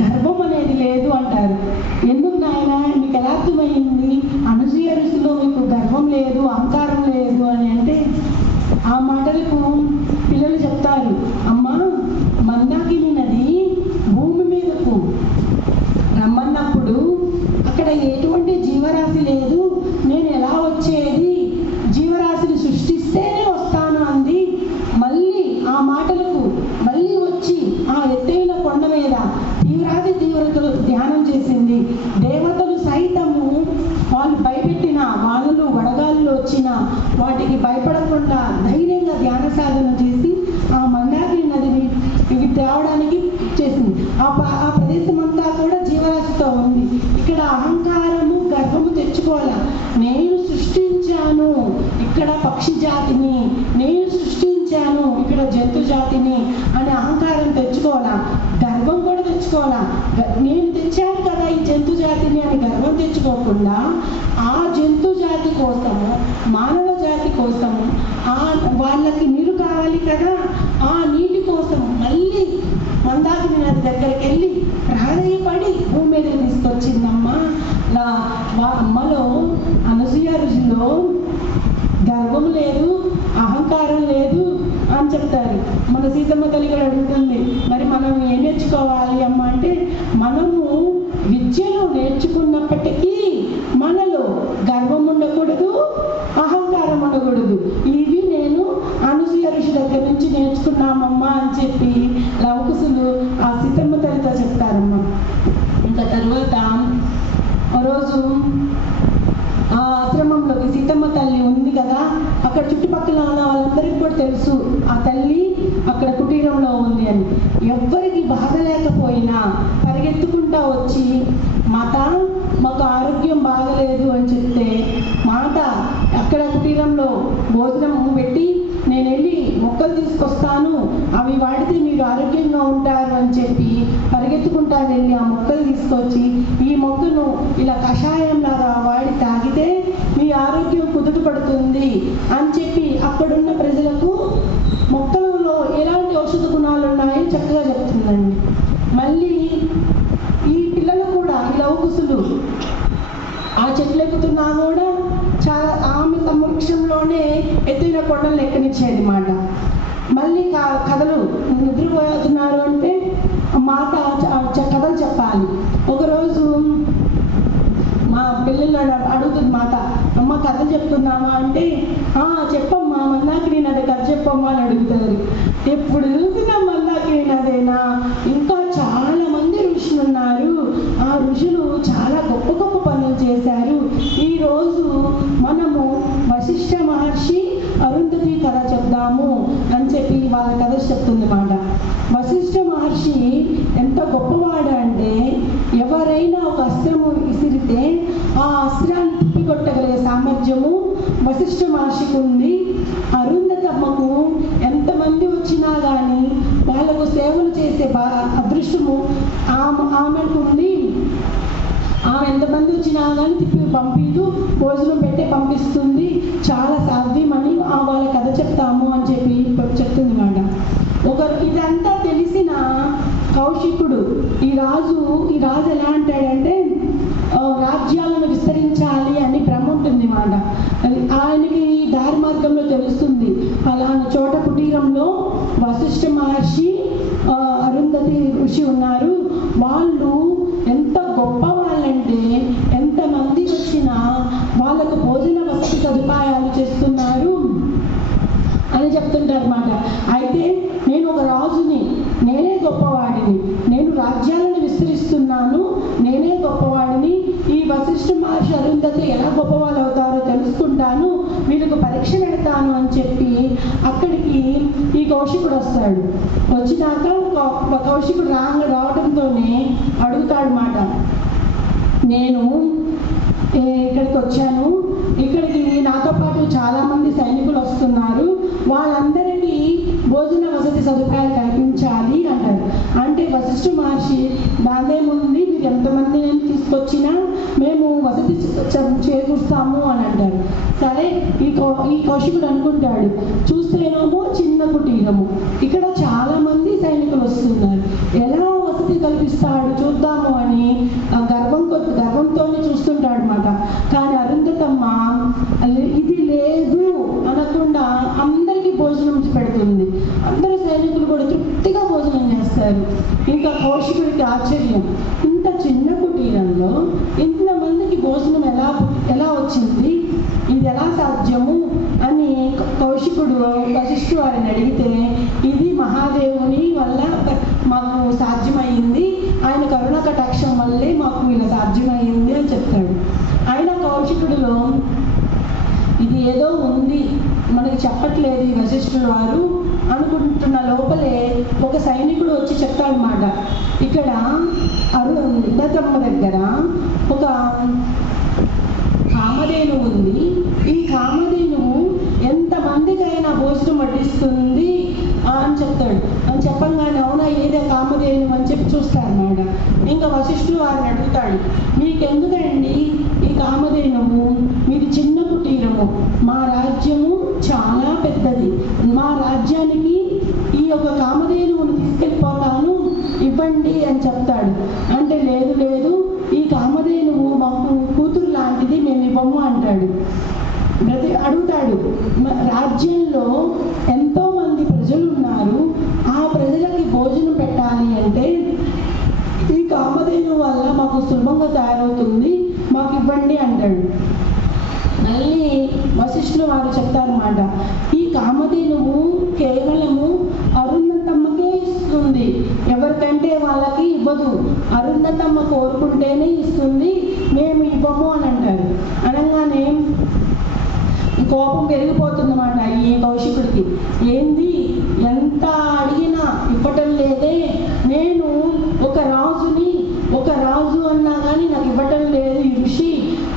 గర్వం అనేది లేదు అంటారు. ఎందుకు నాయన మీకు ఎలా అర్థమైంది అనసూయ ఋషిలో మీకు గర్వం లేదు, అహంకారం లేదు అని అంటే, ఆ మాటలకు పిల్లలు చెప్తారు, అమ్మా మందాకిని నది భూమి మీదకు రమ్మన్నప్పుడు అక్కడ ఎటువంటి జీవరాశి లేదు, నేను ఎలా వచ్చేది, జీవరాశిని సృష్టిస్తేనే వస్తాను అంది. మళ్ళీ ఆ మాటలకు మళ్ళీ వచ్చి ఆ ఎత్తైన కొండ మీద తీవ్రాది తీవ్రతలు ధ్యానం చేసింది. దేవతలు సైతము వాళ్ళు భయపెట్టిన వాళ్ళు వడగాళ్ళు వచ్చిన వాటికి భయపడకుండా ధైర్యంగా ధ్యాన సాధన చేసి ఆ మందాకిని నదిని ఇవి తేవడానికి చేసింది. ఆ ప్రదేశం అంతా కూడా జీవరాశితో ఉంది. ఇక్కడ అహంకారము గర్వము తెచ్చుకోవాలా, నేను సృష్టించాను ఇక్కడ పక్షి జాతిని, నేను సృష్టించాను ఇక్కడ జంతు జాతిని అని అహంకారం తెచ్చుకోవాలా, గర్వం కూడా తెచ్చుకోవాలా. నేను తెచ్చాను కదా ఈ జంతు జాతిని అని గర్వం తెచ్చుకోకుండా ఆ జంతు జాతి కోసము, మానవ జాతి కోసము, వాళ్ళకి నీరు కావాలి కదా, ఆ నీటి కోసం మళ్ళీ మందాకిని నది దగ్గరికి వెళ్ళి ప్రాధేయపడి భూమి మీదకి తీసుకొచ్చిందమ్మ. అమ్మలో అనసూయ ఋషిలో గర్వం లేదు, అహంకారం లేదు అని చెప్తారు. మన సీతమ్మ తల్లి కూడా అడుగుతుంది, మరి మనం ఏం నేర్చుకోవాలి అమ్మ అంటే, మనము విద్యను నేర్చుకున్నప్పటికీ మనలో గర్వం ఉండకూడదు, అహంకారం ఉండకూడదు. ఇవి నేను అనసూయ ఋషి దగ్గర నుంచి నేర్చుకున్నామమ్మా అని చెప్పి లవకుశులు ఆ సీతమ్మ తల్లితో చెప్తారమ్మా. ఇంకా తర్వాత రోజు ఆ ఆశ్రమంలోకి సీతమ్మ తల్లి ఉంది కదా, అక్కడ చుట్టుపక్కల ఉన్న వాళ్ళందరికీ కూడా తెలుసు ఆ తల్లి అక్కడ కుటీరంలో ఉంది అని. ఎవ్వరికి బాధ లేకపోయినా పరిగెత్తుకుంటా వచ్చి, మాత మాకు ఆరోగ్యం బాగలేదు అని చెప్తే, మాట అక్కడ కుటీరంలో భోజనం పెట్టి నేను వెళ్ళి మొక్కలు తీసుకొస్తాను, అవి వాడితే మీరు ఆరోగ్యంగా ఉంటారు అని చెప్పి పరిగెత్తుకుంటా వెళ్ళి ఆ మొక్కలు తీసుకొచ్చి, ఈ మొక్కను ఇలా కషాయంలాగా వాడి తాగితే మీ ఆరోగ్యం కుదుటపడుతుంది అని చెప్పి అక్కడున్న ప్రజలకు మొక్కలలో ఎలాంటి ఔషధ గుణాలు ఉన్నాయో చక్కగా చెప్తుందండి. మళ్ళీ ఈ పిల్లలు కూడా ఈ లవకుశులు ఆ చెట్లు ఎక్కుతున్నా కూడా చాలా ఆమె సమక్షంలోనే ఎత్తైన కొండలు ఎక్కనిచ్చేది మాట. మళ్ళీ కథలు నిద్రపోతున్నారు అంటే మాట కథలు చెప్పాలి. ఒకరోజు మా పిల్లలు అడుగుతుంది మాట, అమ్మ కథలు చెప్తున్నామా అంటే, చెప్పమ్మా మందాకిని నది కథ చెప్పమ్మా అని అడుగుతారు. ఎప్పుడు చూసినా మందాకిని నదేనా, ఇంకా చాలా మంది ఋషులు ఉన్నారు, ఆ ఋషులు చాలా గొప్ప గొప్ప పనులు చేశారు. ఈరోజు మనము వశిష్ఠ మహర్షి అరుంధతి కథ చెప్దాము అని చెప్పి వాళ్ళ కథ చెప్తుంది మాట. వశిష్ఠ మహర్షి ఎంత గొప్పవాడు అంటే, ఎవరైనా ఒక అస్త్రము విసిరితే ఆ అస్త్రాన్ని తిప్పికొట్టగలిగే సామర్థ్యము వశిష్ఠ మహర్షికి ఉంది. అరుంధతమ్మకు ఎంతమంది వచ్చినా కానీ వాళ్ళకు సేవలు చేసే అదృష్టము ఆమెకు ఉంది. ఆమె ఎంతమంది వచ్చినా కానీ తిప్పి పంపిదు, భోజనం పెట్టి పంపిస్తుంది, చాలా సాధ్యమని వాళ్ళ కథ చెప్తాము అని చెప్పి చెప్తుంది మాట. ఇదంతా తెలిసిన కౌశికుడు ఈ రాజు ఎలా అంటాడంటే, రాజ్యాలను విస్తరించాలి అని భ్రమ ఉంటుంది మాట. ఆయనకి దారి మార్గంలో తెలుస్తుంది, అలాంటి చోట కుటీరంలో వశిష్ఠ మహర్షి అరుంధతి ఋషి ఉన్నారు. వాళ్ళు ఎంత గొప్ప వాళ్ళంటే, ఎంతమంది వచ్చినా వాళ్ళకు భోజన వసతి సదుపాయాలు చేస్తున్నారు అని చెప్తుంటారు అన్నమాట. అయితే నేను ఒక రాజుని, నేనే గొప్పవాడిని, నేను రాజ్యాలను విస్తరిస్తున్నాను, నేనే గొప్పవాడిని, ఈ వశిష్ఠ మహర్షి అరుంధతి ఎలా గొప్పవాళ్ళు అవుతారో తెలుసుకుంటాను, వీళ్ళకు పరీక్ష పెడతాను అని చెప్పి అక్కడికి ఈ కౌశికుడు వస్తాడు. వచ్చినాక కౌశికుడు రావడంతోనే అడుగుతాడు మాట, నేను ఇక్కడికి వచ్చాను, ఇక్కడికి నాతో పాటు చాలామంది సైనికులు వస్తున్నారు, వాళ్ళందరికీ భోజన వసతి సదుపాయాలు కల్పించాలి అంటారు. అంటే వశిష్ఠ మహర్షి దాదేముంది, మీరు ఎంతమంది తీసుకొచ్చినా మేము వసతి చేకూరుస్తాము అని అంటారు. సరే ఈ కౌశికుడు అనుకుంటాడు, చూస్తేనేమో చిన్న కుటీరము, ఇక్కడ చాలా మంది సైనికులు వస్తున్నారు, ఎలా వసతి కల్పిస్తాడు చేశారు. ఇంకా కౌశికుడికి ఆశ్చర్యం, ఇంత చిన్న కుటీరంలో ఇంతమందికి భోజనం ఎలా వచ్చింది, ఇది ఎలా సాధ్యము అని కౌశికుడు వశిష్ఠు వారిని అడిగితే, ఇది మహాదేవుని వల్ల మాకు సాధ్యమైంది, ఆయన కరుణ కటాక్షం వల్లే మాకు ఇలా సాధ్యమైంది అని చెప్తాడు. ఆయన కౌశికుడిలో ఇది ఏదో ఉంది, మనకి చెప్పట్లేదు ఈ వశిష్ఠుల వారు అనుకుంటున్న లోపలే ఒక సైనికుడు వచ్చి చెప్తాడనమాట. ఇక్కడ అరుంధతమ్మ దగ్గర ఒక కామధేనువు ఉంది, ఈ కామధేనువు ఎంతమందికైనా భోజనం వడ్డిస్తుంది అని చెప్తాడు. అని చెప్పంగానే అవునా ఏదే కామధేనువు అని చెప్పి చూస్తారన్నమాట. ఇంకా వశిష్ఠుడు వారిని అడుగుతాడు, మీకెందుకండి ఈ కామధేనువు, మీది చిన్న కుటీరము, మా రాజ్యము చాలా పెద్దది, మా రాజ్యానికి ఈ యొక్క కామధేనువును తీసుకెళ్ళిపోతాను, ఇవ్వండి అని చెప్తాడు. అంటే లేదు లేదు, ఈ కామధేనువు మాకు కూతురు లాంటిది, మేము ఇవ్వము అంటాడు. అడుగుతాడు, రాజ్యంలో ఎంతో మంది ప్రజలు ఉన్నారు, ఆ ప్రజలకి భోజనం పెట్టాలి అంటే ఈ కామధేనువు వల్ల మాకు సులభంగా తయారవుతుంది, మాకు ఇవ్వండి అంటాడు. మళ్ళీ వశిష్ఠులు వారు చెప్తారన్నమాట, ఈ కామధేనువు కేవలము అరుంధతమ్మకే ఇస్తుంది, ఎవరికంటే వాళ్ళకి ఇవ్వదు, అరుంధతమ్మ కోరుకుంటేనే ఇస్తుంది, మేము ఇవ్వము అని అంటారు. అనగానే కోపం పెరిగిపోతుందన్నమాట ఈ కౌశికుడికి. ఏంది, ఎంత అడిగినా ఇవ్వటం లేదే, నేను ఒక రాజు అన్నా కానీ నాకు ఇవ్వటం లేదు ఈ ఋషి,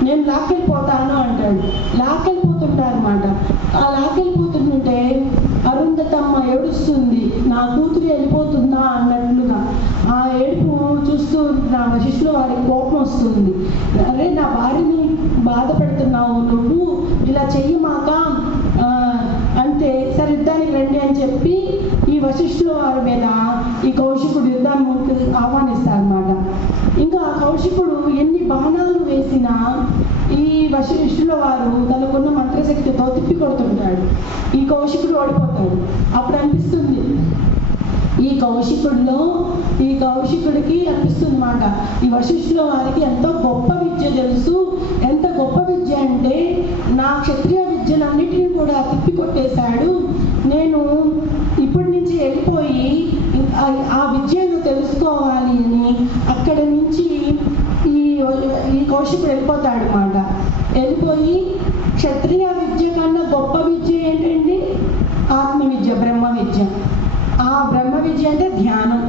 నేను లాక్కెళ్ళిపోతాను అంటాడు. లాక్కెళ్ళిపోతుంటారన్నమాట. ఆ లాక్కెళ్ళిపోతుంటే అరుంధతమ్మ ఏడుస్తుంది, నా కూతురు వెళ్ళిపోతుందా అన్నట్లుగా. ఆ ఏడుపు చూస్తూ నా వశిష్ఠుల వారికి కోపం వస్తుంది. అరే నా భార్యని బాధ పెడుతున్నావు నువ్వు, ఇలా చెయ్యమాక అంటే సరే యుద్ధానికి రండి అని చెప్పి ఈ వశిష్ఠుల వారి మీద ఈ కౌశికుడు యుద్ధాన్ని ఆహ్వానిస్తారన్నమాట. ఇంకా కౌశికుడు ఎన్ని బాణాలు వేసినా ఈ వశిష్ఠుల వారు తనకున్న మంత్రశక్తితో తిప్పి కొడుతుంటాడు. ఈ కౌశికుడు ఓడిపోతాడు. అప్పుడు అనిపిస్తుంది ఈ కౌశికుడికి అనిపిస్తుంది అన్నమాట, ఈ వశిష్ఠుల వారికి ఎంతో గొప్ప విద్య తెలుసు. ఎంత గొప్ప విద్య అంటే నా క్షత్రియ విద్యలన్నిటిని కూడా తిప్పి కొట్టేశాడు. నేను ఇప్పటి నుంచి వెళ్ళిపోయి ఆ విద్యను తెలుసుకోవాలి అని అక్కడి నుంచి ఈ కౌశికుడు వెళ్ళిపోతాడు అన్నమాట. వెళ్ళిపోయి క్షత్రియ విద్య కన్నా గొప్ప విద్య ఏంటండి, ఆత్మ విద్య, బ్రహ్మ విద్య. ఆ బ్రహ్మ విద్య అంటే ధ్యానం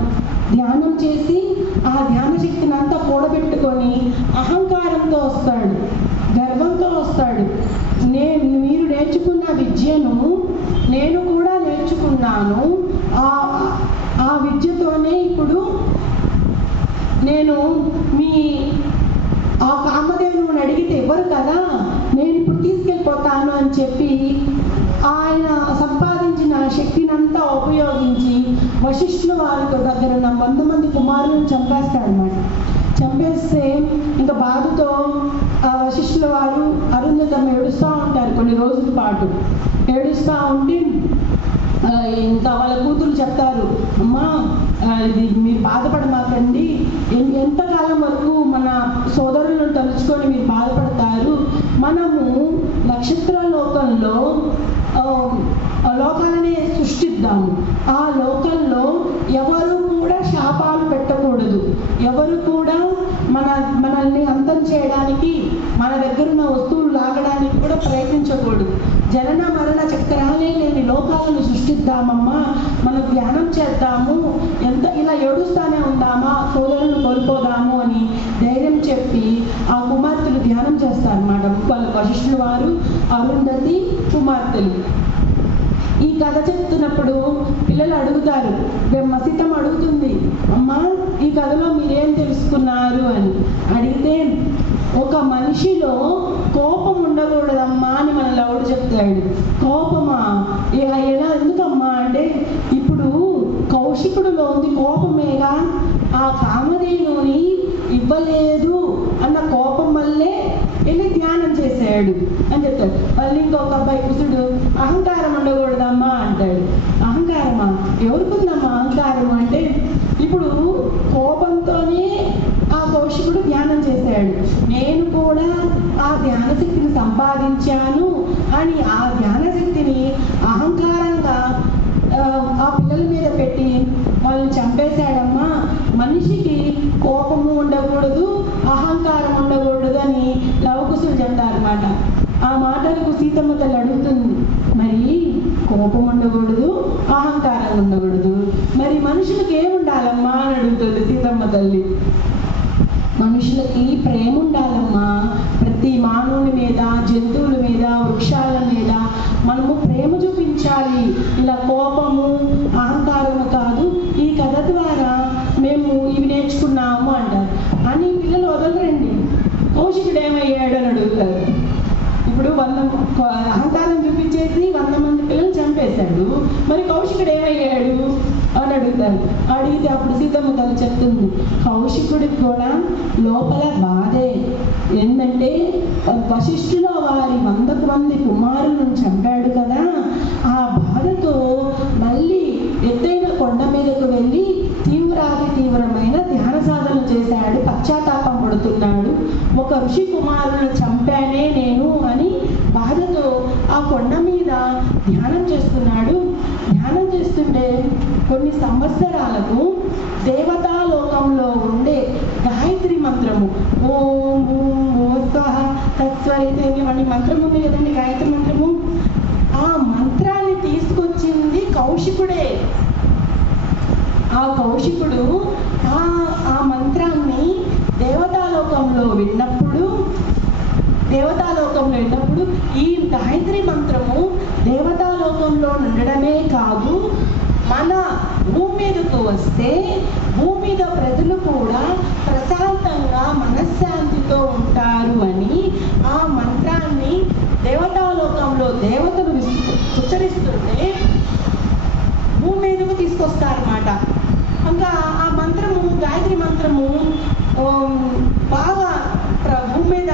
చేసి ఆ ధ్యాన శక్తిని అంతా కూడబెట్టుకొని అహంకారంతో వస్తాడు, గర్వంతో వస్తాడు. మీరు నేర్చుకున్న విద్యను నేను కూడా నేర్చుకున్నాను, ఆ విద్యతోనే ఇప్పుడు నేను ఆ కామధేనువుని అడిగితే ఇవ్వరు కదా, నేను ఇప్పుడు తీసుకెళ్ళిపోతాను అని చెప్పి ఆయన సంపాదించిన శక్తిని అంతా ఉపయోగించి వశిష్ఠుల వారి దగ్గర ఉన్న 100 మంది కుమారులను చంపేస్తాడనమాట. చంపేస్తే ఇంకా బాధతో వశిష్ఠుల వారు అరుంధతమ్మ ఏడుస్తూ ఉంటారు. కొన్ని రోజుల పాటు ఏడుస్తూ ఉంటే ఇంకా వాళ్ళ కూతురు చెప్తారు, అమ్మా ఇది మీరు బాధపడమాకండి, ఎంతకాలం వరకు మన సోదరులను తలుచుకొని మీరు బాధపడతారు, మనము నక్షత్ర లోకంలో లోకాలనే సృష్టిద్దాము. ఆ లోకంలో ఎవరు కూడా శాపాలు పెట్టకూడదు, ఎవరు కూడా మనల్ని అంతం చేయడానికి, మన దగ్గర ఉన్న వస్తువులు లాగడానికి కూడా ప్రయత్నించకూడదు. జనన మరణ చక్రాలే లేని లోకాలను సృష్టిద్దామమ్మా, మనం ధ్యానం చేద్దాము, ఇలా ఏడుస్తానే ఉందామా, సోదరులను కోల్పోదాము అని ధైర్యం చెప్పి ఆ కుమార్తెలు ధ్యానం చేస్తారన్నమాట. వాళ్ళ వశిష్ఠుల వారు, అరుంధతి కుమార్తెలు. ఈ కథ చెప్తున్నప్పుడు పిల్లలు అడుగుతారు, సీతమ్మ అడుగుతుంది, అమ్మా ఈ కథలో మీరేం తెలుసుకున్నారు అని అడిగితే, ఒక మనిషిలో కోపం ఉండకూడదమ్మా అని మన లవుడు చెప్తాడు. కోపమా, ఎలా ఎందుకమ్మా అంటే ఇప్పుడు కౌశికుడులో ఉంది కోపమేగా, ఆ కామధేనుని ఇవ్వలేదు అన్న కోపం వల్లే వెళ్ళి ధ్యానం చేశాడు అని చెప్తాడు. మళ్ళీ ఇంకొక అబ్బాయి కుసుడు, అహంకారం ఉండకూడదమ్మా అంటాడు. అహంకారమా, ఎవరికుందమ్మా అహంకారం అంటే ఇచ్చాను అని ఆ ధ్యాన శక్తిని అహంకారంగా ఆ పిల్లల మీద పెట్టి వాళ్ళని చంపేశాడమ్మా. మనిషికి కోపము ఉండకూడదు, అహంకారం ఉండకూడదు అని లవకుశులు చెప్తారన్నమాట. ఆ మాటలకు సీతమ్మ తల్లి అడుగుతుంది, మరి కోపం ఉండకూడదు, అహంకారం ఉండకూడదు, మరి మనుషులకి ఏముండాలమ్మా అని అడుగుతుంది సీతమ్మ తల్లి. మనుషులకి ప్రేమ ఉండాలమ్మా. ప్రతి మానవుని మీద, జంతువుల మీద, వృక్షాల మీద మనము ప్రేమ చూపించాలి. ఇలా కోపము, అహంకారము కాదు. ఈ కథ ద్వారా మేము ఇవి నేర్చుకున్నాము అంటారు. అని పిల్లలు వదలరండి. కౌశికుడు ఏమయ్యాడు అని అడుగుతారు. ఇప్పుడు అహంకారం చూపించేసి 100 మంది పిల్లలు చంపేశాడు, మరి కౌశికుడు ఏమయ్యాడు అని అడుగుతారు. అడిగితే అప్పుడు సీతమ్మ తల్లి చెప్తుంది, కౌశికుడికి కూడా లోపల బాధే. ఏంటంటే వశిష్ఠులో వారి 100 మంది కుమారులను చంపాడు కదా, ఆ బాధతో మళ్ళీ ఎత్తైన కొండ మీదకు వెళ్ళి తీవ్రమైన ధ్యాన సాధన చేశాడు. పశ్చాత్తాపం పడుతున్నాడు. ఒక ఋషి కుమారులను చంపానే నేను అని బాధతో ఆ కొండ మీద ధ్యానం చేస్తున్నాడు. ధ్యానం చేస్తుంటే కొన్ని సంవత్సరాలకు దేవతాలోకంలో ఉండే గాయత్రి మంత్రము, ఓం ఓం ఓస్వహ తత్స్వరితే అని మంత్రం ఉంది కదండి, గాయత్రి మంత్రము. ఆ మంత్రాన్ని తీసుకొచ్చింది కౌశికుడే. ఆ కౌశికుడు ఆ మంత్రాన్ని దేవతాలోకంలో విన్నప్పుడు ఈ గాయత్రి మంత్రము దేవతాలోకంలో ఉండడమే కాదు, మన భూమి మీదకు వస్తే భూమి మీద ప్రజలు కూడా ప్రశాంతంగా మనశ్శాంతితో ఉంటారు అని ఆ మంత్రాన్ని దేవతాలోకంలో దేవతలు ఉచ్చరిస్తుంటే భూమి మీదకు తీసుకొస్తారన్నమాట. ఇంకా ఆ మంత్రము, గాయత్రి మంత్రము బాగా భూమి మీద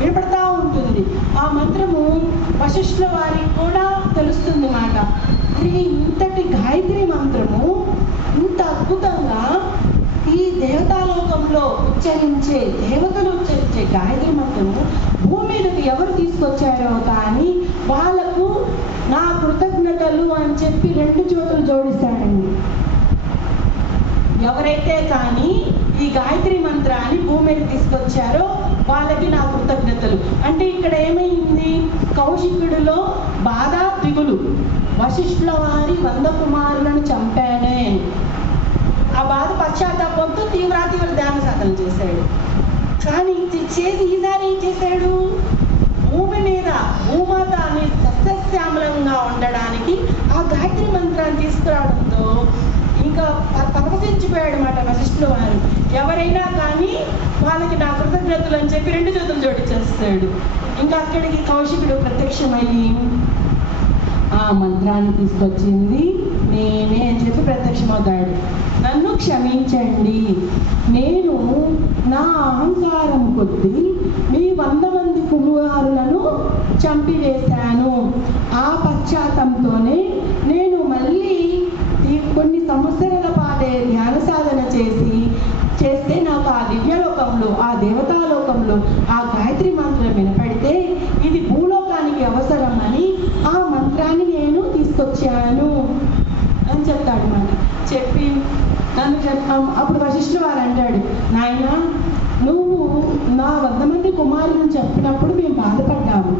వినపడతా ఉంటుంది. ఆ మంత్రము వశిష్ఠుల వారికి కూడా తెలుస్తుంది మాట. ఇది ఇంతటి గాయత్రి మంత్రము ఇంత అద్భుతంగా ఈ దేవతాలోకంలో దేవతలు ఉచ్చరించే గాయత్రి మంత్రము భూమి మీదకి ఎవరు తీసుకొచ్చారో కానీ వాళ్ళకు నా కృతజ్ఞతలు అని చెప్పి 2 చేతులు జోడిస్తాడండి. ఎవరైతే కానీ ఈ గాయత్రి మంత్రాన్ని భూమి మీద తీసుకొచ్చారో వాళ్ళకి నా కృతజ్ఞతలు. అంటే ఇక్కడ ఏమైంది, కౌశికుడిలో బాధ, దిగులు, వశిష్ఠుల వారి 100 కుమారులను చంపాడే ఆ బాధ పశ్చాత్తాపంతో తీవ్ర ధ్యాన సాధన చేశాడు. కానీ ఈసారి ఏం చేశాడు, భూమి మీద భూమాతని సస్యశ్యామలంగా ఉండడానికి ఆ గాయత్రి మంత్రాన్ని తీసుకురావడంతో ఇంకా పరవశించిపోయాడు అన్నమాట వశిష్ఠుల వారు. ఎవరైనా కానీ వాళ్ళకి నా కృతజ్ఞతలు అని చెప్పి 2 చేతులు జోడించేస్తాడు. ఇంకా అక్కడికి కౌశికుడు ప్రత్యక్షమయ్యి ఆ మంత్రాన్ని తీసుకొచ్చింది నేనే అని చెప్పి ప్రత్యక్షమవుతాడు. నన్ను క్షమించండి, నేను నా అహంకారం కొద్దీ మీ 100 మంది కుమారులను చంపివేశాను. ఆ పశ్చాత్తంతోనే నేను మళ్ళీ కొన్ని సంవత్సరాల పాటే ధ్యాన సాధన చేస్తే నాకు ఆ దివ్యలోకంలో, ఆ దేవతాలోకంలో ఆ గాయత్రి మంత్రం వినపడితే ఇది భూలోకానికి అవసరం అని ఆ మంత్రాన్ని నేను తీసుకొచ్చాను అని చెప్తాడు అన్నమాట. చెప్పి అప్పుడు వశిష్ఠుల వారు అంటాడు, నాయన నువ్వు నా 100 మంది కుమారులను చెప్పినప్పుడు మేము బాధపడ్డాము,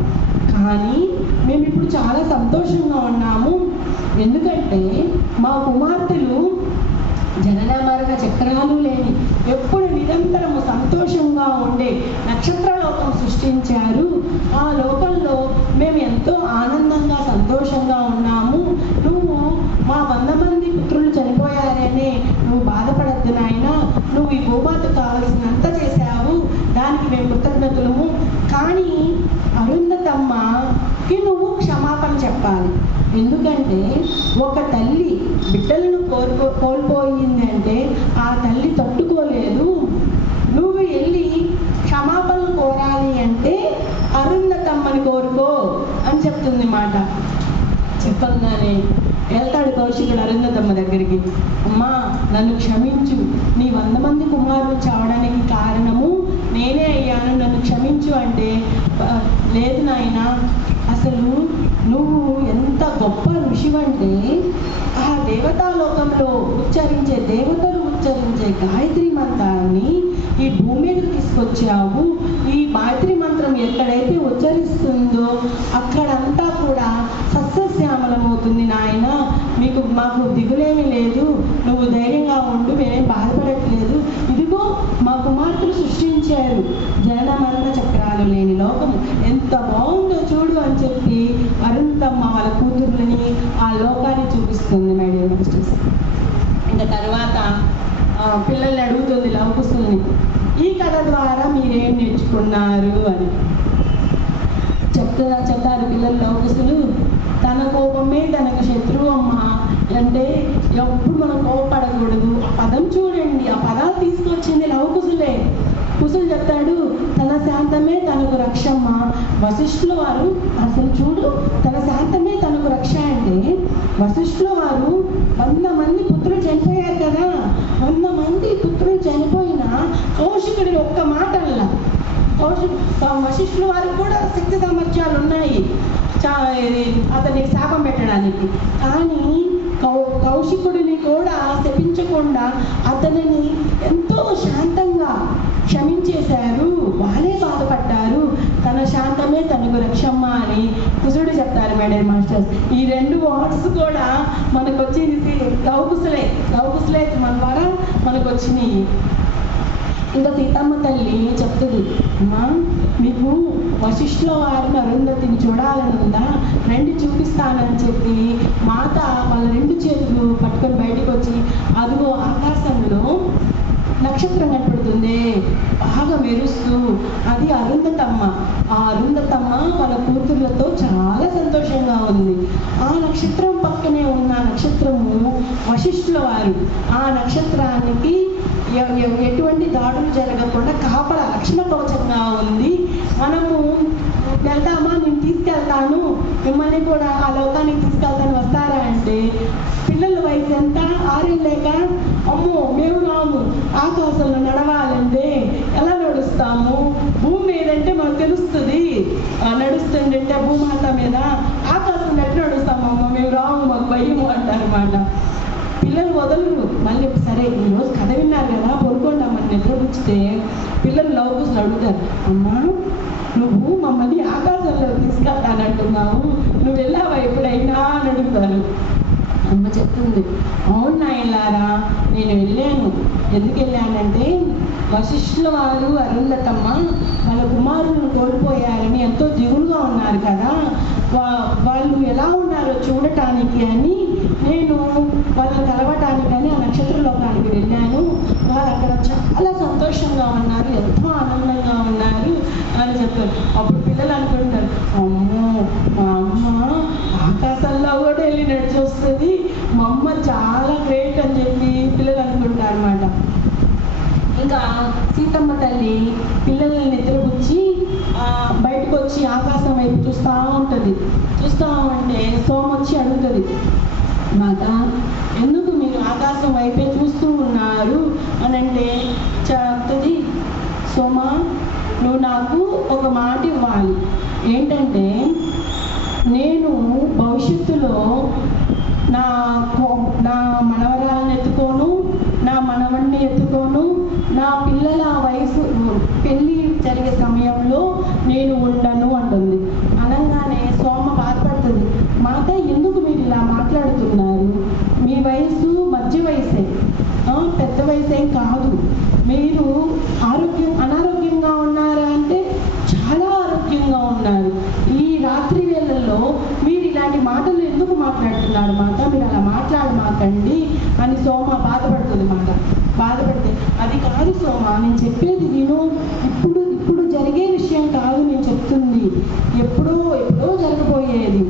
కానీ మేము ఇప్పుడు చాలా సంతోషంగా ఉన్నాము. ఎందుకంటే మా కుమార్తెలు జనన మరణ చక్రాలు లేని ఎప్పుడు నిరంతరము సంతోషంగా ఉండే నక్షత్రలోకం సృష్టించారు. ఆ లోకంలో మేము ఎంతో ఆనందంగా సంతోషంగా ఉన్నాము. నువ్వు మా 100 మంది పుత్రులు చనిపోయారనే నువ్వు బాధపడద్దు నాయన, నువ్వు ఈ భూమాతకు కావాల్సినంత చేశావు, దానికి మేము కృతజ్ఞతలము. కానీ అరుంధతమ్మకి నువ్వు క్షమాపణ చెప్పాలి. ఎందుకంటే ఒక తల్లి బిడ్డలను కోల్పోయింది అంటే ఆ తల్లి తట్టుకోలేదు. నువ్వు వెళ్ళి క్షమాపణ కోరాలి అంటే అరుంధతమ్మని కోరుకో అని చెప్తుంది మాట. చెప్పంగానే వెళ్తాడు కౌశికుడు అరుంధతమ్మ దగ్గరికి. అమ్మా నన్ను క్షమించు, నీ 100 మంది కుమారులు చావడానికి కారణము నేనే అయ్యాను, నన్ను క్షమించు అంటే లేదు నాయన, అసలు నువ్వు ఎంత గొప్ప ఋషివంటే ఆ దేవతాలోకంలో దేవతలు ఉచ్చరించే గాయత్రి మంత్రాన్ని ఈ భూమి మీదకి తీసుకొచ్చావు. ఈ గాయత్రి మంత్రం ఎక్కడైతే ఉచ్చరిస్తుందో అక్కడంతా కూడా సస్యశ్యామలమవుతుంది నాయన. మాకు దిగులేమీ లేదు, నువ్వు ధైర్యంగా ఉండు, మేమేం బాధపడట్లేదు. ఇదిగో మా కుమార్తెలు సృష్టించారు జనన మరణ చక్రాలు లేని లోకం, ఎంత బాగుందో చూడు అని చెప్పి అరుంధమ్మ వాళ్ళ కూతుర్లని ఆ లోకాన్ని చూపిస్తుంది. మై డియర్ మాస్టర్స్, ఇంకా తర్వాత పిల్లల్ని అడుగుతుంది లవకుశుల్ని, ఈ కథ ద్వారా మీరేం నేర్చుకున్నారు అని చెప్తారు పిల్లలు. లవకుశులు, తన కోపమే తనకు శత్రువు అమ్మ అంటే ఎప్పుడు మనం కోపపడకూడదు. ఆ పదం చూడండి, ఆ పదాలు తీసుకొచ్చింది లవకుశులే. కుశులు చెప్తాడు, తన శాంతమే తనకు రక్షమ్మ. వశిష్ఠుల వారు అసలు చూడు, తన శాంతమే తనకు రక్ష అంటే వశిష్ఠుల వారు 100 మంది పుత్రులు చనిపోయారు కదా, 100 మంది పుత్రులు చనిపోయినా కౌశికుడిని ఒక్క మాట అలా. వశిష్ఠుల వారికి కూడా శక్తి సామర్థ్యాలు ఉన్నాయి అతనికి శాపం పెట్టడానికి, కానీ కౌశికుడిని కూడా శపించకుండా అతనిని ఎంతో శాంతంగా క్షమించేశారు. వాళ్ళే బాధపడ్డారు. తన శాంతమే తనకు రక్షమ్మ అని కుశుడు చెప్తారు. మై డియర్ మాస్టర్స్, ఈ 2 వర్డ్స్ కూడా మనకు వచ్చింది లవకుశులే మన ద్వారా మనకు వచ్చినాయి. ఇంకా సీతమ్మ తల్లి చెప్తుంది, అమ్మా మీకు వశిష్ఠుల వారిని అరుంధతిని చూడాలని ఉందా, రండి చూపిస్తానని చెప్పి మాత వాళ్ళ 2 చేతులు పట్టుకొని బయటకు వచ్చి అదిగో ఆకాశంలో నక్షత్రం కనపడుతుంది బాగా మెరుస్తూ, అది అరుంధతమ్మ. ఆ అరుంధతమ్మ వాళ్ళ కూతుర్లతో చాలా సంతోషంగా ఉంది. ఆ నక్షత్రం పక్కనే ఉన్న నక్షత్రము వశిష్ఠుల వారు. ఆ నక్షత్రానికి ఎటువంటి దాడులు జరగకుండా కాపలా రక్షణ కవచంగా ఉంది. మనము వెళ్తామా, నేను తీసుకెళ్తాను, మిమ్మల్ని కూడా ఆ లోకానికి తీసుకెళ్తాను, వస్తారా అంటే పిల్లల వయసు ఎంత, 6 లేక, అమ్మో మేము రాము, ఆకాశంలో నడవాలంటే ఎలా నడుస్తాము, భూమి మీదంటే మనకు తెలుస్తుంది, నడుస్తుందంటే భూమాత మీద, ఆకాశం ఎట్లా నడుస్తామమ్మ, మేము రాము, మాకు భయము అంటారన్నమాట. పిల్లలు వదలరు. మళ్ళీ సరే ఈరోజు కథ విన్నారు కదా, పడుకోండామని నిద్రపుచ్చితే పిల్లలు లవకుశులు అడుగుతారు, అమ్మా నువ్వు మమ్మల్ని ఆకాశంలో తీసుకెళ్తానంటున్నావు, నువ్వు వెళ్ళావా ఎప్పుడైనా అని అడుగుతారు. అమ్మ చెప్తుంది, అవును నాయనలారా, నేను వెళ్ళాను. ఎందుకు వెళ్ళానంటే వశిష్ఠుల వారు అరుంధతమ్మ వాళ్ళ కుమారులను కోల్పోయారని ఎంతో దిగులుగా ఉన్నారు కదా, వాళ్ళు ఎలా ఉన్నారో చూడటానికి అని నేను వాళ్ళని కలవటానికని ఆ నక్షత్ర లోకానికి వెళ్ళాను. వాళ్ళు అక్కడ చాలా సంతోషంగా ఉన్నారు, ఎంతో ఆనందంగా ఉన్నారు అని చెప్పారు. అప్పుడు పిల్లలు అనుకుంటారు, అమ్మో మా అమ్మ ఆకాశంలో కూడా వెళ్ళి నడిచి వస్తుంది, మా అమ్మ చాలా గ్రేట్ అని చెప్పి పిల్లలు అనుకుంటారు అన్నమాట. ఇంకా సీతమ్మ తల్లి పిల్లల్ని నిద్రపుచ్చి బయటకు వచ్చి ఆకాశం వైపు చూస్తూ ఉంటుంది. చూస్తూ ఉంటే సోమ వచ్చి అడుగుతుంది, మాత ఎందుకు మీరు ఆకాశం వైపే చూస్తూ ఉన్నారు అని అంటే చెప్తుంది, సోమ నువ్వు నాకు ఒక మాట ఇవ్వాలి. ఏంటంటే నేను భవిష్యత్తులో నా మనవరాలను ఎత్తుకోను, నా మనవణ్ణి ఎత్తుకోను, నా పిల్లల వయసు పెళ్ళి జరిగే సమయంలో నేను ఉండను అంటుంది. అనగానే సోమ బాధపడుతుంది, మాత ఎందుకు మీరు ఇలా మాట్లాడుతున్నారు, మీ వయసు మధ్య వయసే, పెద్ద వయసేం కాదు, మీరు అనారోగ్యంగా ఉన్నారా అంటే చాలా ఆరోగ్యంగా ఉన్నారు, ఈ రాత్రి వేళల్లో మీరు ఇలాంటి మాటలు ఎందుకు మాట్లాడుతున్నారు మాత, మీరు అలా మాట్లాడమాకండి అని సోమ బాధపడుతుంది. బాధపడితే అది కాదు సోమ, నేను చెప్పేది విను, ఇప్పుడు జరిగే విషయం కాదు నేను చెప్తుంది, ఎప్పుడో జరగబోయేది,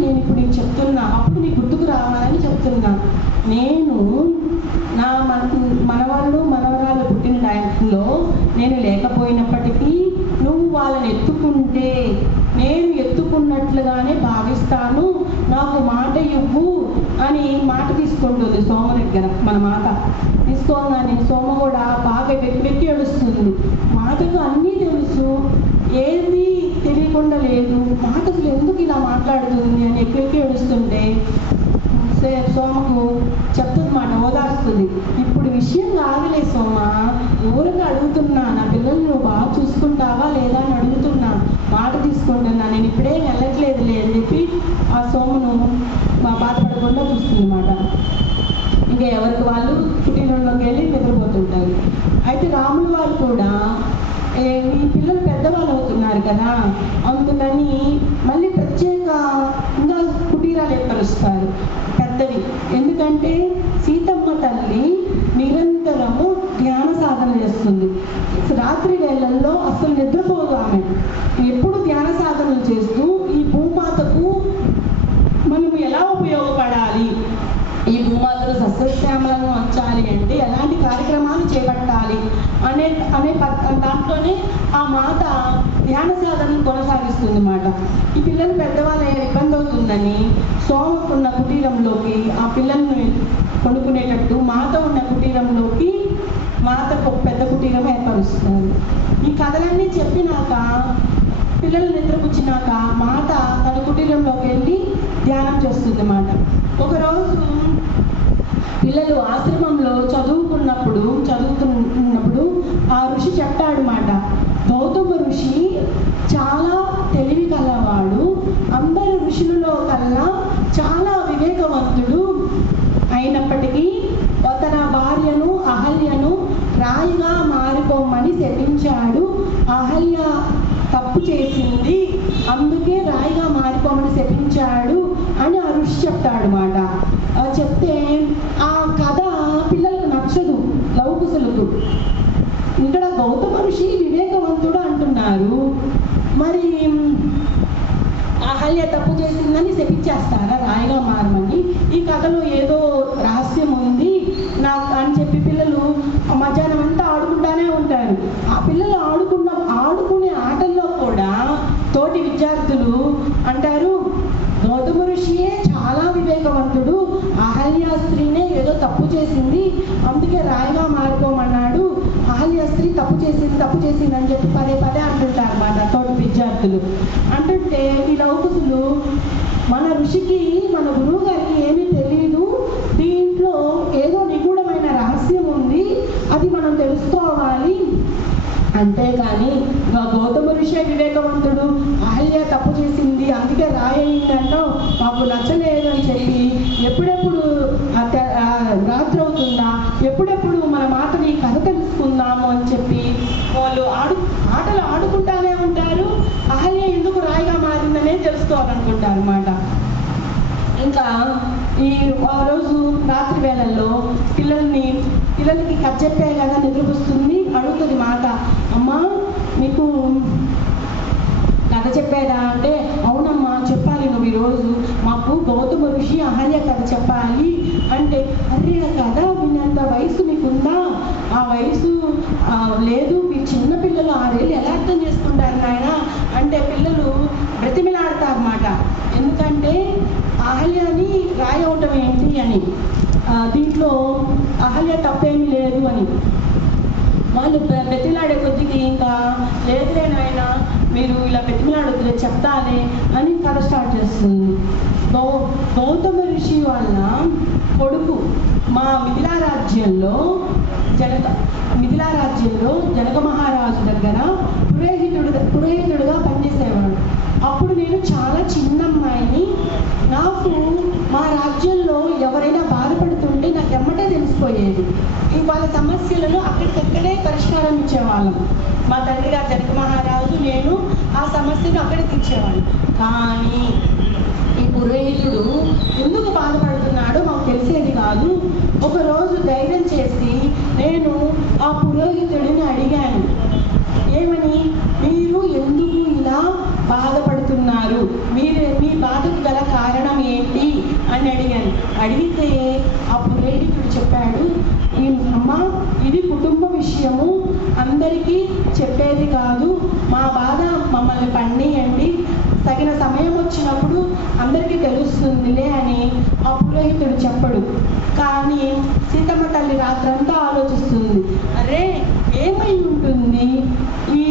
నేను ఇప్పుడు నీకు చెప్తున్నా, అప్పుడు నీ గుర్తుకు రావాలని చెప్తున్నా. నేను నా మనవరాలు పుట్టిన టైంలో నేను లేకపోయినప్పటికీ నువ్వు వాళ్ళని ఎత్తుకుంటే నేను ఎత్తుకున్నట్లుగానే భావిస్తాను, నాకు మాట ఇవ్వు అని మాట తీసుకుంటుంది సోమ దగ్గర. మన మాట తీసుకోగానే సోమ కూడా బాగా వెక్కి ఏడుస్తుంది. మాటకు అన్నీ తెలుసు, సోమకు చెప్తుంది మాట, ఓదార్స్తుంది. ఇప్పుడు విషయం కాదులే సోమ, ఊరికి అడుగుతున్నా, నా పిల్లల్ని నువ్వు బాగా చూసుకుంటావా లేదా అని అడుగుతున్నా, మాట తీసుకుంటున్నా, నేను ఇప్పుడే వెళ్ళట్లేదులే అని చెప్పి ఆ సోమును బాధపడకుండా చూస్తుంది మాట. ఇంకా ఎవరికి వాళ్ళు కుటీరంలోకి వెళ్ళి నిద్రపోతుంటారు. అయితే రాముల వారు కూడా ఈ పిల్లలు పెద్దవాళ్ళు అవుతున్నారు కదా, అందుకని మళ్ళీ ప్రత్యేకంగా కుటీరాలు ఏర్పరుస్తారు పెద్దవి. ఎందుకంటే సీతమ్మ తల్లి నిరంతరము ధ్యాన సాధన చేస్తుంది. రాత్రి వేళల్లో అసలు నిద్రపోదు ఆమె, ఎప్పుడు ధ్యాన సాధనలు చేస్తూ ఈ భూమాతకు మనం ఎలా ఉపయోగపడాలి, ఈ భూమాతను సస్యశ్యామలను ఉంచాలి అంటే ఎలాంటి కార్యక్రమాలు చేపట్టాలి అనే దాంట్లోనే ఆ మాత ధ్యాన సాధనను కొనసాగిస్తుంది అన్నమాట. ఈ పిల్లలు పెద్దవాళ్ళు ఇబ్బంది అవుతుందని సోమకున్న కుటీరంలోకి ఆ పిల్లల్ని కొనుక్కునేటట్టు మాత ఉన్న కుటీరంలోకి మాతకు పెద్ద కుటీరం ఏర్పరుస్తున్నారు. ఈ కథలన్నీ చెప్పినాక పిల్లలు నిద్రపుచ్చినాక మాత తన కుటీరంలోకి వెళ్ళి ధ్యానం చేస్తుంది అన్నమాట. ఒకరోజు పిల్లలు ఆశ్రమంలో చదువుతున్నప్పుడు ఆ ఋషి చెప్తాడు మాట, గౌతమ ఋషి చాలా తెలివి కలవాడు, అందరి ఋషులలో కల్లా చాలా వివేకవంతుడు, అయినప్పటికీ తన భార్యను అహల్యను రాయిగా మారిపోమని శపించాడు. అహల్య తప్పు చేసింది, అందుకే రాయిగా మారిపోమని శపించాడు అని ఆ ఋషి చెప్తాడు మాట. చెప్తే ఆ కథ పిల్లలకు నచ్చదు, లౌకుశులకు. ఇక్కడ గౌతమ ఋషి వివేకవంతుడు అంటున్నారు, మరి అహల్య తప్పు చేసిందని శపించేస్తారా రాయిగా మారమని? ఈ కథలో ఏదో రహస్యం ఉంది నాకు అని చెప్పి పిల్లలు మధ్యాహ్నం అంతా ఆడుకుంటానే ఉంటారు. ఆ పిల్లలు ఆడుకునే ఆటల్లో కూడా తోటి విద్యార్థులు అంటారు, గౌతమ ఋషియే చాలా వివేకవంతుడు, అహల్య స్త్రీనే ఏదో తప్పు చేసింది అందుకే రాయిగా మారిపోమన్నాడు, అహల్య స్త్రీ తప్పు చేసింది అని చెప్పి పదే అంటుంటారు అన్నమాట తోటి విద్యార్థులు. అంటుంటే ఈ లౌకుసులు మన ఋషికి మన గురువు గారికి ఏమీ తెలియదు, దీంట్లో ఏదో నిగూఢమైన రహస్యం ఉంది, అది మనం తెలుసుకోవాలి, అంతేకాని గౌతమ ఋషి వివేకవంతుడు, అహల్య తప్పు చేసింది అందుకే రాయిందంటో మాకు నచ్చలేదు అని చెప్పి ఎప్పుడెప్పుడు రాత్రి అవుతుందా, ఎప్పుడెప్పుడు మన మాటని కథ తెలుసుకుందాము అని చెప్పి వాళ్ళు ఆటలు ఆడుకుంటానే ఉంటారు. అహల్య ఎందుకు రాయిగా మారిందనే తెలుసుకోవాలనుకుంటారు అన్నమాట. ఇంకా ఈ రోజు రాత్రి వేళల్లో పిల్లలకి కథ చెప్పే కదా నిద్రపోస్తుంది, అడుగుతుంది మాట, అమ్మా మీకు కథ చెప్పేదా అంటే, అవునమ్మా చెప్పాలి, నువ్వు ఈరోజు మాకు గౌతమ ఋషి అహల్య కథ చెప్పాలి అంటే, అరే ఆ కథ విన్నంత వయసు మీకుందా? ఆ వయసు లేదు, మీరు చిన్నపిల్లలు 6 ఏళ్ళు ఎలా అర్థం చేసుకుంటారు నాయన అంటే పిల్లలు బ్రతిమిలాడతారన్నమాట. ఎందుకంటే అహల్యని రాయి అవటం ఏంటి అని, దీంట్లో అహల్య తప్పేమీ లేదు అని వాళ్ళు బెతిలాడే కొద్దికి ఇంకా లేదులే నాయన మీరు ఇలా బెతిమిలాడొద్దులే చెప్తానే అని కథ స్టార్ట్ చేస్తుంది. గౌతమ ఋషి వాళ్ళ కొడుకు మా మిథిలా రాజ్యంలో జనక మహారాజు దగ్గర పురోహితుడుగా పనిచేసేవాడు. అప్పుడు నేను చాలా చిన్నమ్మాయిని, నాకు మా రాజ్యంలో ఎవరైనా బాధపడుతుంటే నాకు ఎమ్మటే తెలిసిపోయేది. వాళ్ళ సమస్యలను అక్కడికక్కడే పరిష్కారం ఇచ్చేవాళ్ళం. మా తండ్రి గారు జనక మహారాజు, నేను ఆ సమస్యను అక్కడే తీర్చేవాళ్ళం. కానీ ఈ పురోహితుడు ఎందుకు బాధపడుతున్నాడో మాకు తెలిసేది కాదు. ఒకరోజు ధైర్యం చేసి నేను ఆ పురోహితుడిని అడిగాను, ఏమని, మీరు ఎందుకు ఇలా బాధపడుతున్నారు, మీ బాధకు గల కారణం ఏంటి అని అడిగాను. అడిగితే ఆ పురోహితుడు చెప్పాడు, అమ్మ ఇది కుటుంబ విషయము, అందరికీ చెప్పేది కాదు, మా బాధ మమ్మల్ని పండియండి, తగిన సమయం వచ్చినప్పుడు అందరికీ తెలుస్తుందిలే అని ఆ పురోహితుడు చెప్పడు. కానీ సీతమ్మ తల్లి రాత్రంతా ఆలోచిస్తుంది, అరే ఏమై ఉంటుంది, ఈ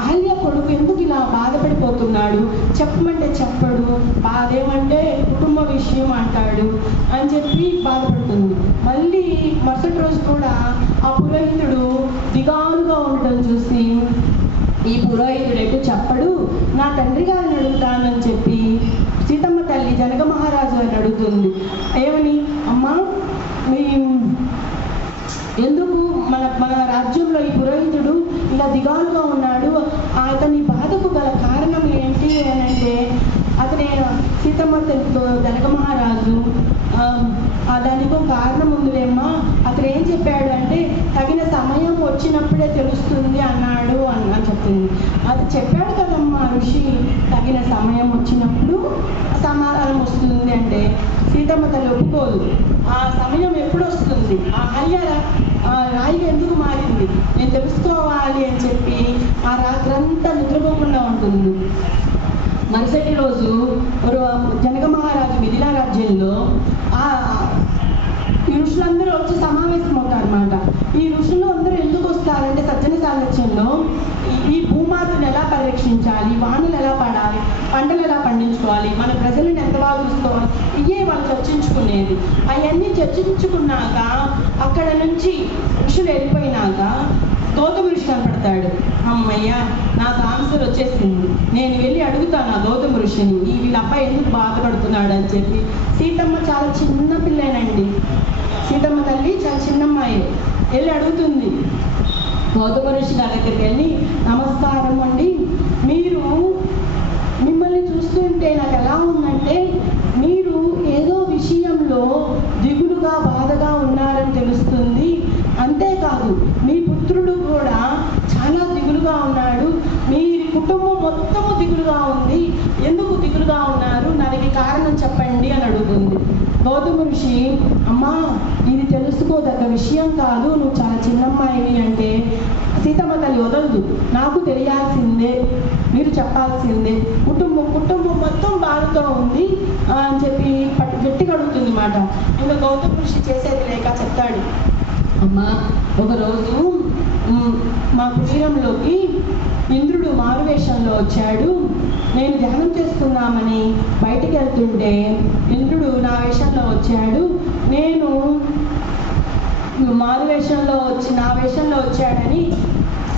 అహల్య కొడుకు ఎందుకు ఇలా బాధపడిపోతున్నాడు, చెప్పమంటే చెప్పడు, బాధేమంటే కుటుంబ విషయం అంటాడు, అని చెప్పి బాధపడుతుంది. మళ్ళీ మరుసటి రోజు కూడా ఆ పురోహితుడు దిగాలుగా ఉండడం చూసి ఈ పురోహితుడు ఎటు చెప్పడు, నా తండ్రి గారిని అడుగుతానని చెప్పి సీతమ్మ తల్లి జనక మహారాజు అని అడుగుతుంది. ఏమని, అమ్మా మీ ఎందుకు మన మన రాజ్యంలో ఈ పురోహితుడు ఇలా దిగాలుగా ఉన్నాడు, అతని బాధకు గల కారణం ఏంటి అని అంటే, అతనే సీతమ్మ జనక మహారాజు దానికి ఒక కారణం ఉందిలేమ్మా, అతను ఏం చెప్పాడు అంటే తగిన సమయం వచ్చినప్పుడే తెలుస్తుంది అన్నాడు అని చెప్తుంది. అది చెప్పాడు కదమ్మా ఋషి, తగిన సమయం వచ్చినప్పుడు సమాధానం వస్తుంది అంటే సీతమ్మ తల్లి ఒప్పుకోదు. ఆ సమయం ఎప్పుడు వస్తుంది, ఆ అహల్య రాయిగా ఎందుకు మారింది నేను తెలుసుకోవాలి అని చెప్పి ఆ రాత్రంతా నిద్రపోకుండా ఉంటుంది. మరుసటి రోజు జనక మహారాజు మిథిలా రాజ్యంలో ఈ ఋషులందరూ వచ్చి సమావేశం అవుతారన్నమాట. ఈ ఋషులు అందరూ ఎందుకు వస్తారంటే సజ్జన సాంగత్యంలో ఈ భూమాతను ఎలా పరిరక్షించాలి, వానలు ఎలా పడాలి, పంటలు ఎలా పండించుకోవాలి, మన ప్రజలను ఎంత బాగా చూసుకోవాలి, ఇవే వాళ్ళు చర్చించుకునేది. అవన్నీ చర్చించుకున్నాక అక్కడ నుంచి ఋషులు వెళ్ళిపోయినాక గౌతమ ఋషి కనపడతాడు. అమ్మయ్య నాకు ఆన్సర్ వచ్చేసింది, నేను వెళ్ళి అడుగుతాను ఆ గౌతమ ఋషిని వీళ్ళ అబ్బాయి ఎందుకు బాధపడుతున్నాడు అని చెప్పి. సీతమ్మ చాలా చిన్న పిల్లేనండి, సీతమ్మ తల్లి చాలా చిన్నమ్మాయి. వెళ్ళి అడుగుతుంది గౌతమ ఋషి గారి దగ్గరికి వెళ్ళి, నమస్కారం అండి, మిమ్మల్ని చూస్తుంటే నాకు ఎలా ఉందంటే మీరు ఏదో విషయంలో దిగులుగా బాధగా ఉన్నారని తెలుస్తుంది. అంతేకాదు మీ పుత్రుడు కూడా చాలా దిగులుగా ఉన్నాడు, మీ కుటుంబం మొత్తము దిగులుగా ఉంది, ఎందుకు దిగులుగా ఉన్నారు, దానికి కారణం చెప్పండి అని అడుగుతుంది. గౌతమ ఋషి, అమ్మా ఇది తెలుసుకోదగ్గ విషయం కాదు, నువ్వు చాలా చిన్నమ్మాయివి అంటే సీతమ్మ తల్లి వదలదు, నాకు తెలియాల్సిందే, మీరు చెప్పాల్సిందే, కుటుంబం మొత్తం బాధతో ఉంది అని చెప్పి గట్టిగా అడుగుతుంది మాట. ఇంకా గౌతమ ఋషి చేసేది లేక చెప్తాడు, అమ్మా ఒకరోజు మా కుటీరంలోకి ఇంద్రుడు మారువేషంలో వచ్చాడు, నేను ధ్యానం చేసుకుందామని బయటికి వెళ్తుంటే ఇంద్రుడు నా వేషంలో వచ్చాడు, నేను నా వేషంలో వచ్చాడని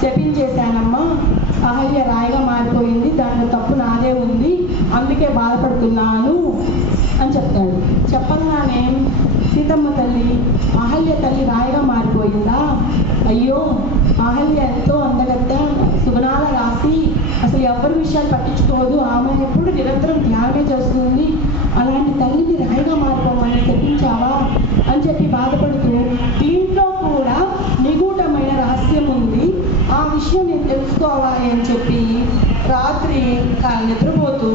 శపించేశానమ్మా, అహల్య రాయిగా మారిపోయింది, దాంట్లో తప్పు నాదే ఉంది, అందుకే బాధపడుతున్నాను అని చెప్తాడు. చెప్పగానే సీతమ్మ తల్లి, అహల్య తల్లి రాయిగా మారిపోయిందా, అయ్యో అహల్య ఎంతో అందగత్త, సుగుణాల రాసి, అసలు ఎవరి విషయాలు పట్టించుకోదు, ఆమె ఎప్పుడు నిరంతరం ధ్యానమే చేస్తుంది, అలాంటి తల్లిని రాయిగా మారిపోమని చెప్పించావా అని చెప్పి బాధపడుతూ, దీంట్లో కూడా నిగూఢమైన రహస్యం ఉంది, ఆ విషయం నేను తెలుసుకోవాలి అని చెప్పి రాత్రి నిద్రపోతూ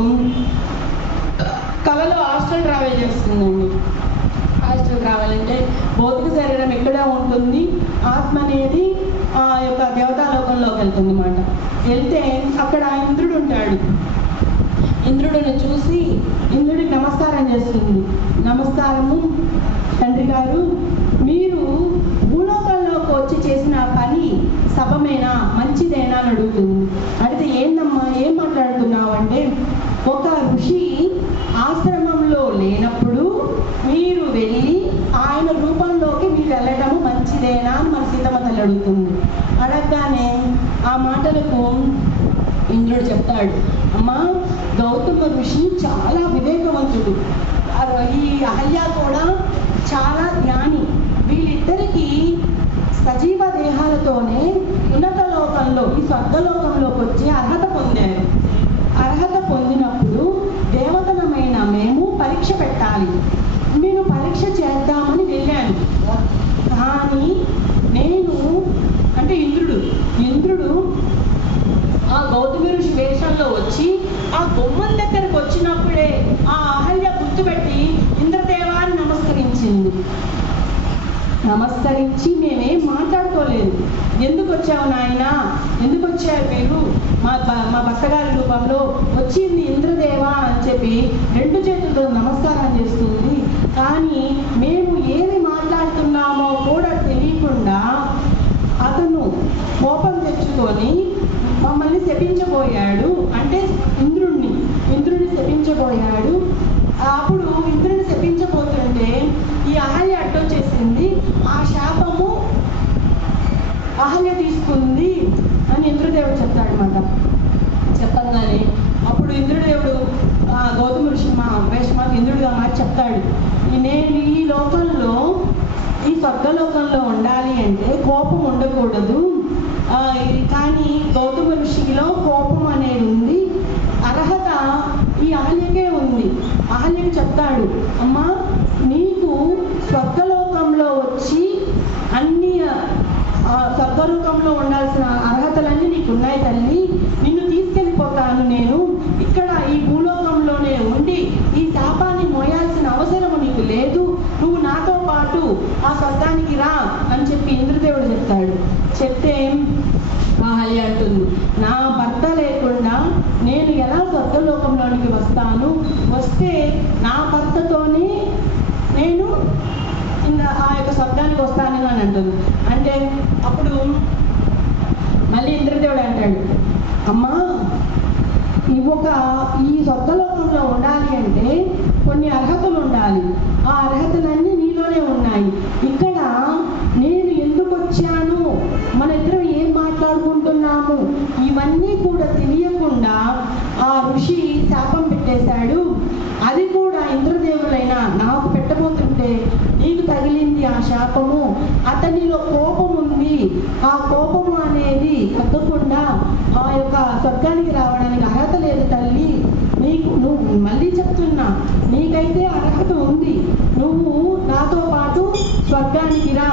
కలలో హాస్టల్ ట్రావెల్ చేస్తుందండి. హాస్టల్ ట్రావెల్ అంటే భౌతిక శరీరం ఎక్కడే ఉంటుంది, ఆత్మ అనేది ఆ యొక్క దేవతాలోకంలోకి వెళ్తుంది అన్నమాట. వెళ్తే అక్కడ ఇంద్రుడు ఉంటాడు. ఇంద్రుడిని చూసి ఇంద్రుడికి నమస్కారం చేస్తుంది. నమస్కారము తండ్రి గారు, మీరు భూలోకంలోకి వచ్చి చేసిన పని సభమేనా, మంచిదేనా అని అడుగుతుంది. అడిగితే ఏందమ్మా ఏం మాట్లాడుతున్నావు అంటే, ఒక ఋషి ఆశ్రమంలో లేనప్పుడు మీరు వెళ్ళి ఆయన రూపంలోకి మీరు వెళ్ళటము మంచిదేనా అని మన సీతమ్మ తల్లి అడుగుతుంది. అడగగానే ఆ మాటలకు ఇంద్రుడు చెప్తాడు, అమ్మా గౌతమ ఋషి చాలా వివేకవంతుడు, ఈ అహల్య కూడా చాలా జ్ఞాని, వీళ్ళిద్దరికీ సజీవ దేహాలతోనే ఉన్నత లోకంలో ఈ స్వర్గలోకంలోకి వచ్చి అర్హత పొందారు. అర్హత పొందినప్పుడు దేవతలమైన మేము పరీక్ష పెట్టాలి, నేను పరీక్ష చేద్దామని వెళ్ళాను. కానీ నేను అంటే ఇంద్రుడు ఆ గౌతమ ఋషి వేషంలో వచ్చి ఆ బొమ్మల దగ్గరకు వచ్చినప్పుడే ఆ అహల్య గుర్తుపెట్టి ఇంద్రదేవాన్ని నమస్కరించి మేమేం మాట్లాడుకోలేదు. ఎందుకు వచ్చావు నాయన, ఎందుకు వచ్చారు మీరు, మా భర్తగారి రూపంలో వచ్చింది ఇంద్రదేవా అని చెప్పి రెండు చేతులతో నమస్కారం చేస్తుంది. కానీ మేము ఏమి మాట్లాడుతున్నామో కూడా తెలియకుండా అతను కోపం తెచ్చుకొని మమ్మల్ని శపించబోయాడు, అంటే ఇంద్రుడిని శపించబోయాడు. అప్పుడు ఇంద్రుడిని శపించబోతుంటే ఉంది అని ఇంద్రదేవుడు చెప్తాడనమాట. చెప్పంగానే అప్పుడు ఇంద్రదేవుడు గౌతమ ఋషి వేషమాత ఇంద్రుడిగా మార్చి చెప్తాడు, నేను ఈ లోకంలో, ఈ స్వర్గలోకంలో ఉండాలి అంటే కోపం ఉండకూడదు, కానీ గౌతమ ఋషిలో కోపం అనేది ఉంది, అర్హత ఈ అహల్యకే ఉంది. అహల్యకి చెప్తాడు, అమ్మా నీకు స్వర్గలోకంలో వచ్చి అన్ని స్వర్గలోకంలో ఉండాల్సిన అర్హతలన్నీ నీకు ఉన్నాయి తల్లి, నిన్ను తీసుకెళ్ళిపోతాను నేను, ఇక్కడ ఈ భూలోకంలోనే ఉండి ఈ శాపాన్ని మోయాల్సిన అవసరము నీకు లేదు, నువ్వు నాతో పాటు ఆ స్వర్గానికి రా అని చెప్పి ఇంద్రదేవుడు చెప్తాడు. చెప్తే అహల్య అంటుంది, నా భర్త లేకుండా నేను ఎలా స్వర్గలోకంలోనికి వస్తాను, వస్తే నా భర్తతోనే నేను ఆ యొక్క స్వర్గానికి వస్తాను అని అంటుంది. అంటే అప్పుడు మళ్ళీ ఇంద్రదేవుడు అంటాడు, అమ్మా ఈ స్వర్గలోకంలో ఉండాలి అంటే కొన్ని అర్హతలు ఉండాలి, ఆ అర్హతలన్నీ నీలోనే ఉన్నాయి, ఇక్కడ నేను ఎందుకు వచ్చాను, మన ఇద్దరం ఏం మాట్లాడుకుంటున్నాము ఇవన్నీ కూడా తెలియకుండా ఆ ఋషి శాపం పెట్టేశాడు. అది కూడా ఇంద్రదేవులైనా నాకు పెట్టబోతుంటే నీకు తగిలింది ఆ శాపము, అతనిలో కోపం ఉంది, ఆ కోపము అనేది తగ్గకుండా ఆ యొక్క స్వర్గానికి రావడానికి అర్హత లేదు తల్లి, నువ్వు మళ్ళీ చెప్తున్నా నీకైతే అర్హత ఉంది, నువ్వు నాతో పాటు స్వర్గానికి రా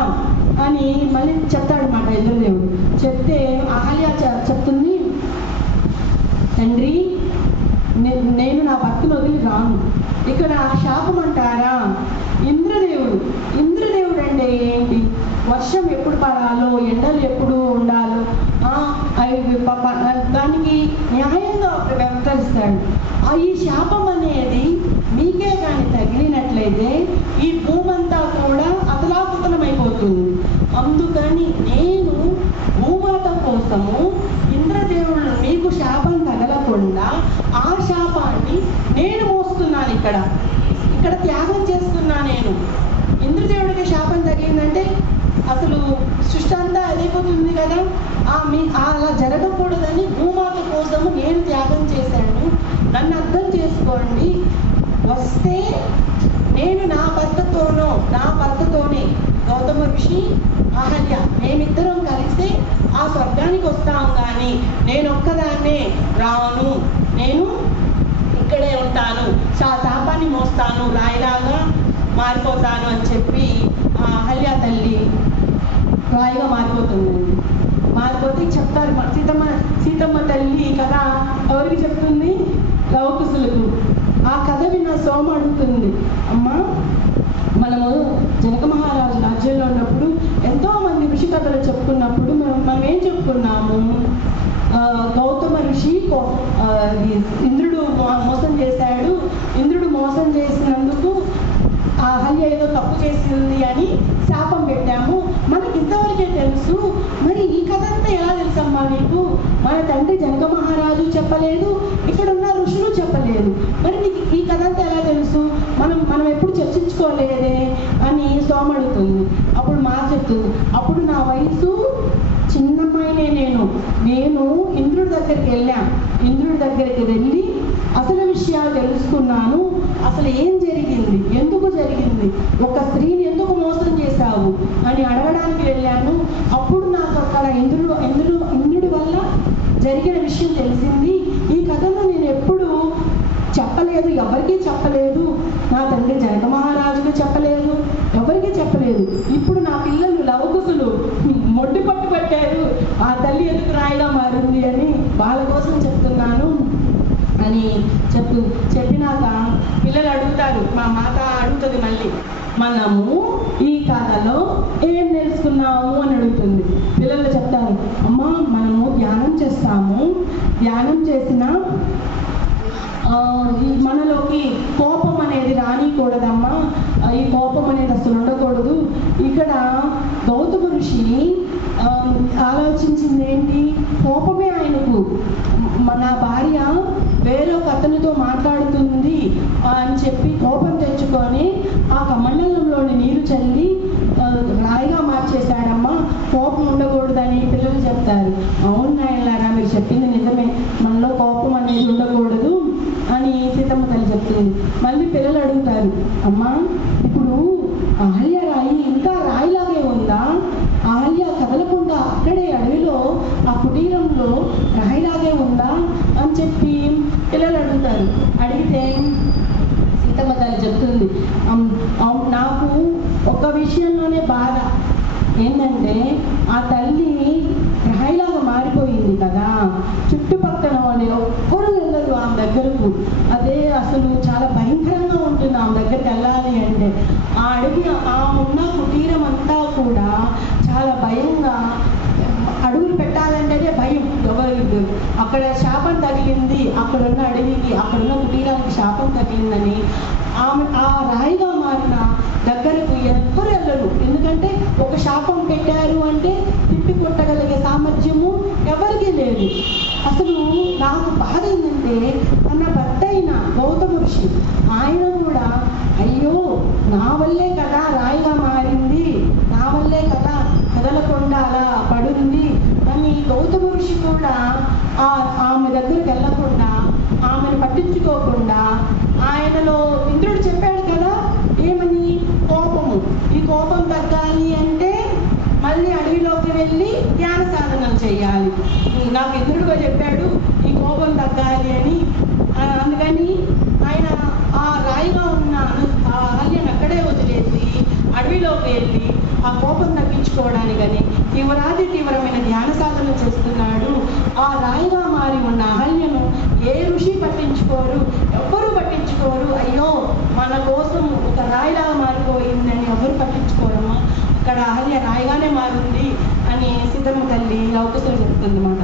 అని మళ్ళీ చెప్తాడనమాట ఇంద్రదేవుడు. చెప్తే అహల్య చెప్తుంది, తండ్రి నేను నా భర్తను వదిలి రాను, ఇక్కడ శాపం అంటారా? ఇంద్రదేవుడు అంటే ఏంటి, వర్షం ఎప్పుడు పడాలో, ఎండలు ఎప్పుడు ఉండాలో దానికి న్యాయంగా వ్యవహరిస్తాడు. ఈ శాపం అనేది మీకే కానీ తగిలినట్లయితే ఈ భూమంతా కూడా అతలాకుతలమైపోతుంది. అందుకని నేను భూమాత కోసము ఇంద్రదేవుడు మీకు శాపం తగలకుండా ఆ శాపాన్ని నేను మోస్తున్నాను, ఇక్కడ త్యాగం చేస్తున్నా. నేను ఇంద్రదేవుడికి శాపం తగిలిందంటే అసలు సృష్టి అంతా అదైపోతుంది కదా, అలా జరగకూడదని భూమాత కోసము నేను త్యాగం చేశాను, నన్ను అర్థం చేసుకోండి. వస్తే నేను నా భర్తతోనే గౌతమ ఋషి అహల్య మేమిద్దరం కలిసి ఆ స్వర్గానికి వస్తాం, కానీ నేను ఒక్కదాన్నే రాను, నేను ఇక్కడే ఉంటాను, శాపాన్ని మోస్తాను, రాయిలాగా మారిపోతాను అని చెప్పి ఆ అహల్య తల్లి రాయిగా మారిపోతుందండి. మారిపోతే చెప్తారు సీతమ్మ తల్లి కథ ఎవరికి చెప్తుంది? లవకుశులకు. ఆ కథ విన్న సోమ అడుగుతుంది, అమ్మా మనము జనక మహారాజు రాజ్యంలో ఉన్నప్పుడు ఎంతో మంది ఋషి కథలు చెప్పుకున్నప్పుడు మనం ఏం చెప్పుకున్నాము? గౌతమ ఋషి ఇంద్రుడు మోసం చేశాడు, ఇంద్రుడు మోసం చేసినందుకు అహల్య ఏదో తప్పు చేసింది అని శాపం పెట్టాము. మనకి ఇంతవరకే తెలుసు, మరి ఈ కథ అంతా ఎలా తెలుసమ్మా నీకు? మన తండ్రి జనక మహారాజు చెప్పలేదు, ఇక్కడ ఉన్న ఋషులు చెప్పలేదు, మరి నీకు ఈ కథ అంతా ఎలా తెలుసు? మనం ఎప్పుడు చర్చించుకోలేదే అని సోమ అడుగుతుంది. అప్పుడు చెప్తుంది, అప్పుడు నా వయసు చిన్నమ్మాయినే, నేను ఇంద్రుడి దగ్గరికి వెళ్ళాను, ఇంద్రుడి దగ్గరికి వెళ్ళి అసలు విషయాలు తెలుసుకున్నాను, అసలు ఏం జరిగింది, ఎందుకు జరిగింది, ఒక స్త్రీని ఎందుకు మోసం చేశావు అని అడగడానికి వెళ్ళాను. అప్పుడు నాకు అక్కడ ఇంద్రుడి వల్ల జరిగిన విషయం తెలిసింది. ఈ కథను నేను ఎప్పుడు చెప్పలేదు, ఎవరికీ చెప్పలేదు, నా తండ్రి జనక మహారాజుకు చెప్పలేదు, ఎవరికీ చెప్పలేదు. ఇప్పుడు నా పిల్లలు లవకుశులు మొడ్డు పట్టు పట్టారు, ఆ తల్లి ఎందుకు రాయిగా మారింది అని వాళ్ళ కోసం చెప్తున్నాను అని చెప్పినాక పిల్లలు అడుగుతారు, మా మాత అడుగుతుంది మళ్ళీ, మనము ఈ కథలో ఏం నేర్చుకున్నాము అని అడుగుతుంది. పిల్లలు చెప్తారు, అమ్మా మనము ధ్యానం చేస్తాము, ధ్యానం చేసిన మనలోకి కోపం అనేది రానికూడదమ్మా, ఈ కోపం అనేది అసలు ఉండకూడదు. ఇక్కడ గౌతమ ఋషి ఆలోచించింది ఏంటి? కోపమే ఆయనకు, నా భార్య వేరొక అతనితో మాట్లాడుతుంది అని చెప్పి కోపం తెచ్చుకొని ఆ కమండలంలోని నీరు చల్లి రాయిగా మార్చేశాడమ్మా, కోపం ఉండకూడదని పిల్లలు చెప్తారు. పిల్లలు అడుగుతారు, అమ్మా ఇప్పుడు అహల్య రాయి ఇంకా రాయిలాగే ఉందా? అహల్య కదలకుండా అక్కడే అడవిలో ఆ కుటీరంలో రాయిలాగే ఉందా అని చెప్పి పిల్లలు అడుగుతారు. అడిగితే సీతమ్మ తల్లి చెప్తుంది, నాకు ఒక విషయంలోనే బాధ ఏంటంటే ఆ తల్లి రాయిలాగా మారిపోయింది కదా, చుట్టుపక్కల వాళ్ళు ఎవ్వరూ వెళ్ళరు ఆమె దగ్గరకు. అదే అసలు చాలా భయంకరంగా ఉంటుంది ఆమె దగ్గరికి వెళ్ళాలి అంటే. ఆ అడవి ఆమె ఉన్న కుటీరం అంతా కూడా చాలా భయంగా, అడుగులు పెట్టాలంటేనే భయం. ఎవరు అక్కడ శాపం తగిలింది, అక్కడున్న అడవికి అక్కడున్న కుటీరానికి శాపం తగిలిందని ఆమె ఆ రాయిగా మారిన దగ్గరకు ఎవ్వరు వెళ్ళరు. ఎందుకంటే ఒక శాపం పెట్టారు అంటే తిప్పి కొట్టగలిగే సామర్థ్యము ఎవరికీ లేదు. అసలు నాకు బాధ ఏంటంటే తన భర్త అయిన గౌతమ ఋషి ఆయన కూడా అయ్యో నా వల్లే కదా రాయిగా మారింది, నా వల్లే కదా కదలకుండా అలా పడుంది అని గౌతమ ఋషి కూడా ఆమె దగ్గరికి వెళ్ళకుండా ఆమెను పట్టించుకోకుండా ఆయనలో ఇంద్రుడు చెప్పాడు కదా ఏమని, కోపము. ఈ కోపం తగ్గాలి అంటే మళ్ళీ అడవిలోకి వెళ్ళి ధ్యాన సాధనలు చేయాలి. నాకు ఇంద్రుడుగా చెప్పాడు ఈ కోపం తగ్గాలి అని. అందుకని ఆయన ఆ రాయిగా ఉన్న ఆ అహల్యను అక్కడే వదిలేసి అడవిలోకి వెళ్ళి ఆ కోపం తగ్గించుకోవడానికని తీవ్రమైన ధ్యాన సాధన చేస్తున్నాడు. ఆ రాయిగా మారి ఉన్న అహల్యను ఏ ఋషి పట్టించుకోరు, ఎవ్వరూ పట్టించుకోరు. అయ్యో మన కోసం ఒక రాయిలాగా మారిపోయిందని ఎవరు పట్టించుకోరమ్మా, అక్కడ అహల్య రాయిగానే మారింది అని సీతమ్మ తల్లి లవకుశలు చెప్తుందన్నమాట.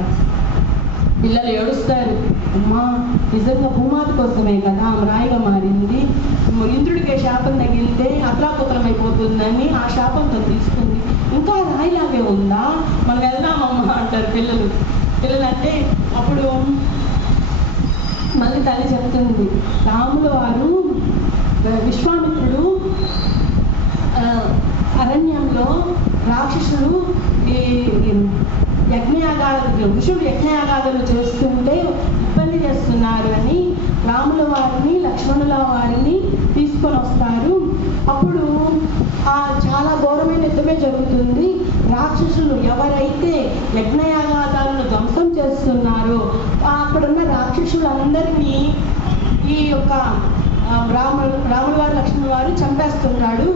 పిల్లలు ఏడుస్తారు, అమ్మా నిజంగా భూమాత కోసమే కదా ఆమె రాయిగా మారింది, ఇంద్రుడికి శాపం తగిలితే అతలాకుతలం అయిపోతుందని ఆ శాపంతో తీసుకుంది, ఇంకా రాయిలాగే ఉందా, మనం వెళ్దామమ్మా అంటారు పిల్లలు. అంటే అప్పుడు మళ్ళీ తల్లి చెప్తుంది, రాముల వారు విశ్వామిత్రుడు అరణ్యంలో రాక్షసులు ఈ ఋషులు యజ్ఞయాగాదులు చేస్తుంటే ఇబ్బంది చేస్తున్నారు అని రాముల వారిని లక్ష్మణుల వారిని తీసుకొని వస్తారు. అప్పుడు చాలా ఘోరమైన యుద్ధమే జరుగుతుంది. రాక్షసులు ఎవరైతే యజ్ఞయాగాదాలను ధ్వంసం చేస్తున్నారో అక్కడున్న రాక్షసులందరినీ ఈ యొక్క రాముల వారు లక్ష్మణుల వారు చంపేస్తున్నాడు.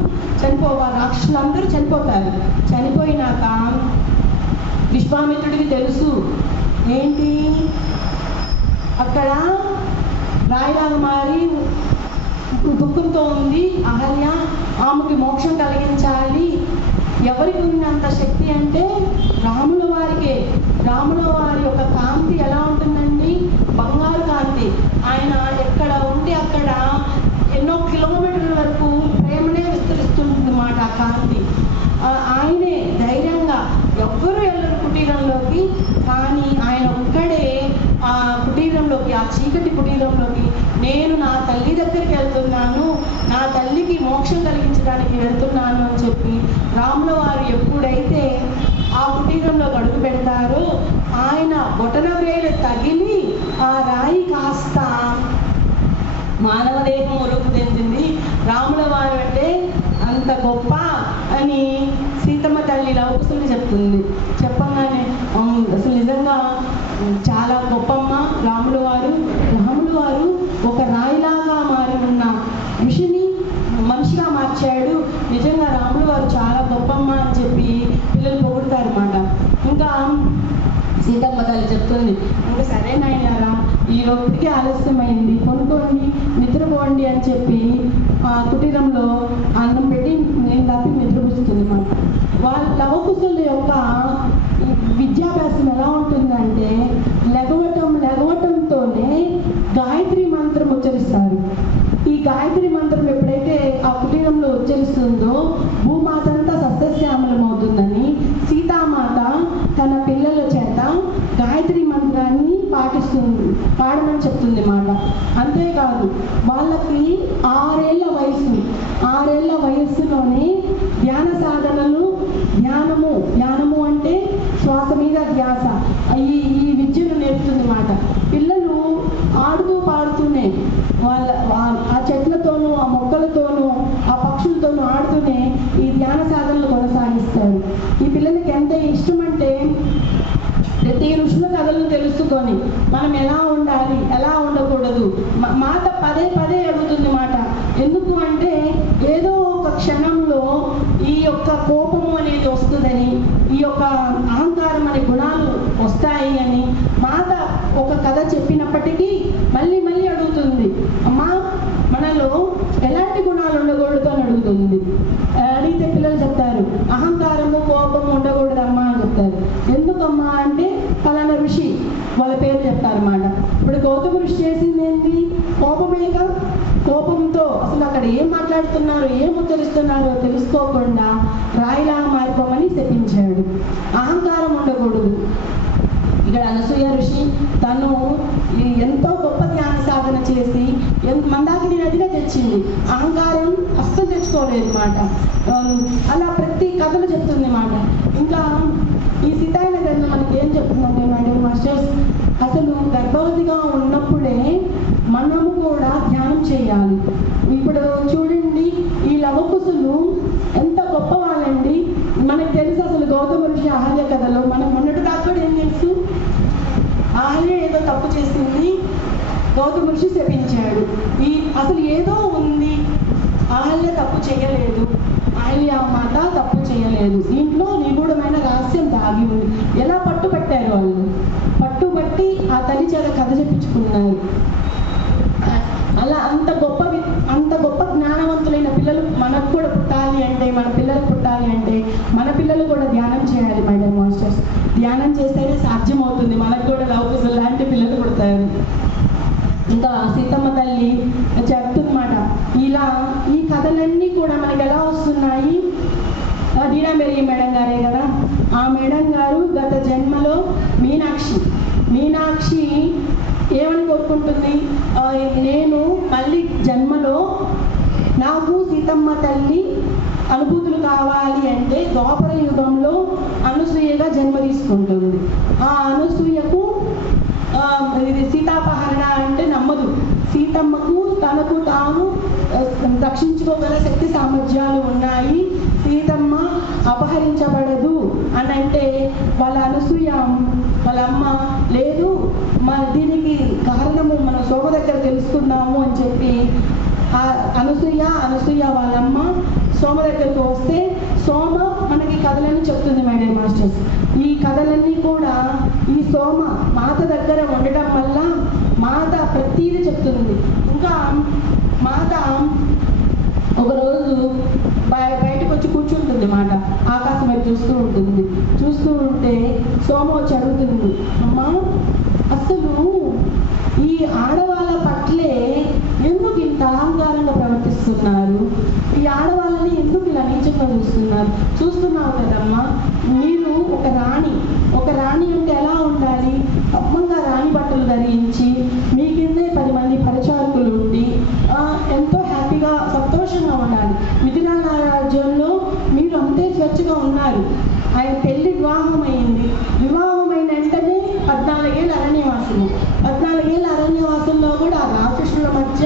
రాక్షసులందరూ చనిపోతారు. చనిపోయినాక విశ్వామిత్రుడికి తెలుసు ఏంటి, అక్కడ రాయిలాగా మారి దుఃఖంతో ఉంది అహల్య, ఆమెకి మోక్షం కలిగించాలి. ఎవరికి ఉన్నంత శక్తి అంటే రాముల వారికే. రాముల వారి యొక్క కాంతి ఎలా ఉంటుందండి, బంగారు కాంతి. ఆయన ఎక్కడ ఉంటే అక్కడ ఎన్నో కిలోమీటర్ల వరకు ప్రేమనే విస్తరిస్తుందన్నమాట ఆ కాంతి. ఆయనే ధైర్యంగా ఎవ్వరూ వెళ్ళరు కుటీరంలోకి, కానీ ఆయన ఒక్కడే ఆ కుటీరంలోకి, ఆ చీకటి కుటీరంలోకి నేను నా తల్లి దగ్గరికి వెళ్తున్నాను, నా తల్లికి మోక్షం కలిగించడానికి వెళ్తున్నాను అని చెప్పి రాముల వారు ఎప్పుడైతే ఆ కుటీరంలో అడుగు పెడతారో ఆయన బొటన వేలు తగిలి ఆ రాయి కాస్త మానవ దేహం ఒలుపు చెందింది. రాముల వారు అంటే అంత గొప్ప అని సీతమ్మ తల్లి లవకుశులు చెప్తుంది. చెప్పగానే అసలు నిజంగా చాలా గొప్పమ్మ రాముల వారు ఒక రాయిలాగా మారి ఉన్న ఋషిని మనిషిగా మార్చాడు, నిజంగా రాముల వారు చాలా గొప్పమ్మ అని చెప్పి పిల్లలు పొగుడతారు అన్నమాట. ఇంకా సీతమ్మ తల్లి చెప్తుంది, ఇంకా సరే నాయనారా ఈ లోపలికి ఆలస్యమైంది, కొనుక్కోండి నిద్రపోండి అని చెప్పి ఆ కుటీరంలో అన్నం పెట్టి నేను తప్పి నిద్రపుస్తుంది అన్నమాట. వాళ్ళ లవకుశుల యొక్క విద్యాభ్యాసం ఎలా ఉంటుందంటే లెగవటంతోనే గాయత్రి మంత్రం ఉచ్చరిస్తారు. ఈ గాయత్రి మంత్రం ఎప్పుడైతే ఆ కుటీరంలో ఉచ్చరిస్తుందో భూమాత అంతా సస్యశ్యామలం అవుతుందని సీతామాత తన పిల్లల చేత గాయత్రి మంత్రాన్ని పాడమని చెప్తుంది మాట. అంతేకాదు వాళ్ళకి 6 ఏళ్ల వయస్సులోనే ధ్యాన సాధనలు, ధ్యానము అంటే శ్వాస మీద ధ్యాస, ఈ విద్యను నేర్పుతుంది మాట. పిల్లలు ఆడుతూ పాడుతూనే ఆ చెట్లతోనూ ఈ ధ్యాన సాధనలు కొనసాగిస్తారు. ఈ పిల్లలకి ఎంత ఇష్టం అంటే ప్రతి ఋషుల కథలను తెలుసుకొని మనం ఎలా ఉండాలి, ఎలా ఉండకూడదు. మాత పదే పదే అడుగుతుంది మాట. ఎందుకు అంటే ఏదో ఒక క్షణంలో ఈ యొక్క కోపము అనేది వస్తుందని, ఈ యొక్క అహంకారం అనే గుణాలు వస్తాయి అని మాత ఒక కథ చెప్పినప్పటికీ మళ్ళీ మళ్ళీ అడుగుతుంది. అమ్మా, మనలో ఎలాంటి గుణాలు ఉండకూడదు అని అడుగుతుంది. అడిగితే పిల్లలు చెప్తారు, అహంకారము కోపము ఉండకూడదమ్మా అని చెప్తారు. ఎందుకమ్మా అంటే ఫలానా ఋషి వాళ్ళ పేరు చెప్తారన్నమాట. ఇప్పుడు గౌతమ ఋషి చేసింది ఏంటి? కోపమేగా. కోపంతో అసలు అక్కడ ఏం మాట్లాడుతున్నారో ఏం ఉచ్చరిస్తున్నారో తెలుసుకోకుండా రాయిలా మారిపోమని శపించాడు. అహంకారం ఉండకూడదు. ఇక్కడ అనసూయ ఋషి తను ఎంతో గొప్ప ధ్యాన సాధన చేసి మందాకిని నదిగా తెచ్చింది. అహంకారం అస్సలు తెచ్చుకోలేదు మాట. అలా ప్రతి కథలు చెప్తుంది మాట. ఇంకా ఈ సీతాయన గ్రంథం మనకి ఏం చెప్తుందంటే మేడం మాస్టర్స్, అసలు గర్భవతిగా ఉన్నప్పుడే మనము కూడా ధ్యానం చేయాలి. ఇప్పుడు చూడండి, ఈ లవకుశులు ఎంత గొప్ప వాళ్ళండి. మనకు తెలుసు అసలు గౌతమ ఋషి అహల్య కథలో మనం మొన్నటి దాకా ఏం తెలుసు, అహల్య ఏదో తప్పు చేసింది, గౌతమ ఋషి శపించాడు. అసలు ఏదో ఉంది, అహల్య తప్పు చేయలేదు, అహల్య మాత తప్పు చేయలేదు. దీంట్లో నిగూఢమైన రహస్యం దాగి ఉంది. ఎలా పట్టుబట్టారు వాళ్ళు? పట్టుబట్టి ఆ తల్లి చేత కథ చెప్పించుకున్నారు. అలా అంత గొప్ప జ్ఞానవంతులైన పిల్లలు మనకు కూడా పుట్టాలి అంటే, మన పిల్లలు పుట్టాలి అంటే మన పిల్లలు కూడా ధ్యానం చేయాలి మేడం మాస్టర్స్. ధ్యానం చేస్తేనే సాధ్యం అవుతుంది. మనకు కూడా లవకుశులు లాంటి పిల్లలు పుడతారు. ఇంకా సీతమ్మ తల్లి చెప్తుందన్నమాట. ఇలా ఈ కథలన్నీ కూడా మనకి ఎలా వస్తున్నాయి? డీనా మెరీ మేడం గారే కదా. ఆ మేడం గారు గత జన్మలో మీనాక్షి ఏమని కోరుకుంటుంది? నేను మళ్ళీ జన్మలో నాకు సీతమ్మ తల్లి అనుభూతులు కావాలి అంటే ద్వాపర యుగంలో అనసూయగా జన్మ తీసుకుంటుంది. ఆ అనసూయకు ఇది సీతాపహరణ అంటే నమ్మదు. సీతమ్మకు తనకు తాను రక్షించుకోగల శక్తి సామర్థ్యాలు ఉన్నాయి, సీతమ్మ అపహరించబడదు అని అంటే వాళ్ళ అనసూయ వాళ్ళ అమ్మ లేదు, దీనికి కారణము మన శోభ దగ్గర తెలుసుకుందాము అని చెప్పి అనసూయ వాళ్ళమ్మ సోమ దగ్గరకు వస్తే సోమ మనకి కథలన్నీ చెప్తుంది మేడం మాస్టర్స్. ఈ కథలన్నీ కూడా ఈ సోమ మాత దగ్గర ఉండటం వల్ల మాత ప్రతీది చెప్తుంది. ఇంకా మాత ఒకరోజు బయటకు వచ్చి కూర్చుంటుంది మాట. ఆకాశం వైపు చూస్తూ ఉంటే సోమ వచ్చి అడుగుతుంది, అమ్మా అసలు ఈ ఆడవాళ్ళ పట్లే ఎందుకు ఇంత అహంకారంగా ప్రవర్తిస్తున్నారు? ఈ ఆడవాళ్ళని ఎందుకు ఇలా నీచంగా చూస్తున్నావు కదమ్మా. మీరు ఒక రాణి అంటే ఎలా ఉండాలి? అమ్మంగా రాణి బట్టలు ధరించి మీ కిందే 10 మంది పరిచారకులు ఉండి ఎంతో హ్యాపీగా సంతోషంగా ఉండాలి. మిథునా రాజ్యంలో మీరు అంతే స్వేచ్ఛగా ఉన్నారు. ఆయన పెళ్లి వివాహమైన వెంటనే 14 ఏళ్ళ అరణ్యవాసము. 14 ఏళ్ళ అరణ్యవాసంలో కూడా రాక్షసుల మధ్య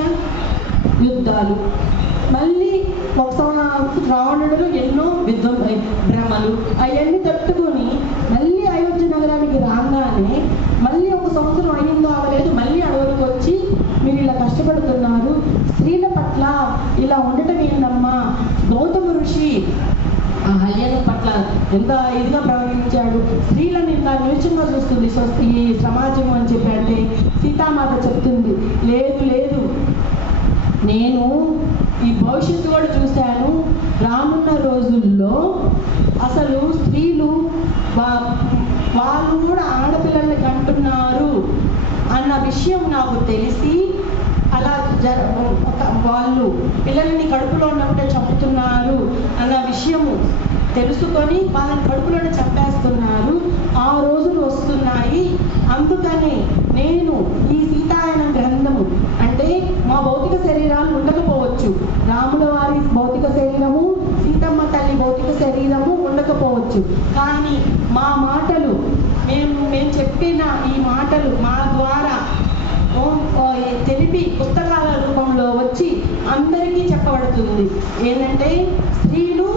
యుద్ధాలు, మళ్ళీ రావణుడు ఎన్నో భ్రమలు అవన్నీ తట్టుకొని మళ్ళీ అయోధ్య నగరానికి రాగానే మళ్ళీ 1 సంవత్సరం అయిందో అవ్వలేదు, మళ్ళీ అడవులకు వచ్చి మీరు ఇలా కష్టపడుతున్నారు, స్త్రీల పట్ల ఇలా ఉండటం ఏందమ్మా? గౌతమ ఋషి ఆ అహల్య పట్ల ఎంత ఇదిగా ప్రవర్తించాడు, స్త్రీలను ఇంత నీచంగా చూస్తుంది ఈ సమాజం అని చెప్పి అంటే సీతామాత చెప్తుంది, లేదు నేను ఈ భవిష్యత్తు కూడా చూశాను. రానున్న రోజుల్లో అసలు స్త్రీలు వాళ్ళు కూడా ఆడపిల్లల్ని కంటున్నారు అన్న విషయం నాకు తెలిసి, అలా వాళ్ళు పిల్లల్ని కడుపులో ఉన్నప్పుడే చంపుతున్నారు అన్న విషయము తెలుసుకొని వాళ్ళని కడుపులోనే చంపేస్తున్నారు. ఆ రోజులు వస్తున్నాయి. అందుకని నేను ఈ సీతాయన గ్రంథము అంటే మా భౌతిక శరీరాలు ఉండకపోవచ్చు, రాముల వారి భౌతిక శరీరము, సీతమ్మ తల్లి భౌతిక శరీరము ఉండకపోవచ్చు, కానీ మా మాటలు మేము చెప్పిన ఈ మాటలు మా ద్వారా తెలిపి పుస్తకాల రూపంలో వచ్చి అందరికీ చెప్పబడుతుంది. ఏంటంటే స్త్రీలు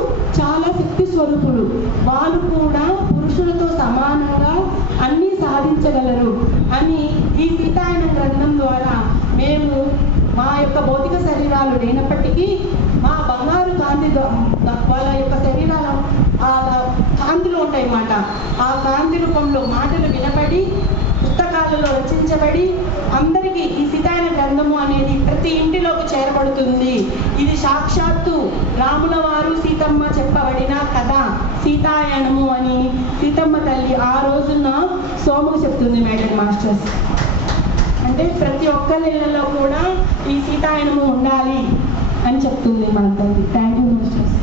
సాధించగలరు అని ఈ సీతాయన గ్రంథం ద్వారా మేము మా యొక్క భౌతిక శరీరాలు లేనప్పటికీ మా బంగారు కాంతి వాళ్ళ యొక్క శరీరాలు ఆ కాంతిలో ఉంటాయి అన్నమాట. ఆ కాంతి రూపంలో మాటలు వినబడి పుస్తకాలలో రచించబడి అందరికీ ఈ సీతాయన గ్రంథము అనేది ప్రతి ఇంటిలోకి చేరబడుతుంది. ఇది సాక్షాత్తు రాముల వారు సీతమ్మ చెప్పబడిన కథ సీతాయనము అని సీతమ్మ తల్లి ఆ రోజున సోముకు చెప్తుంది మేడం మాస్టర్స్. అంటే ప్రతి ఒక్కరిళ్ళలో కూడా ఈ సీతాయనము ఉండాలి అని చెప్తుంది మన తల్లి. Thank you masters.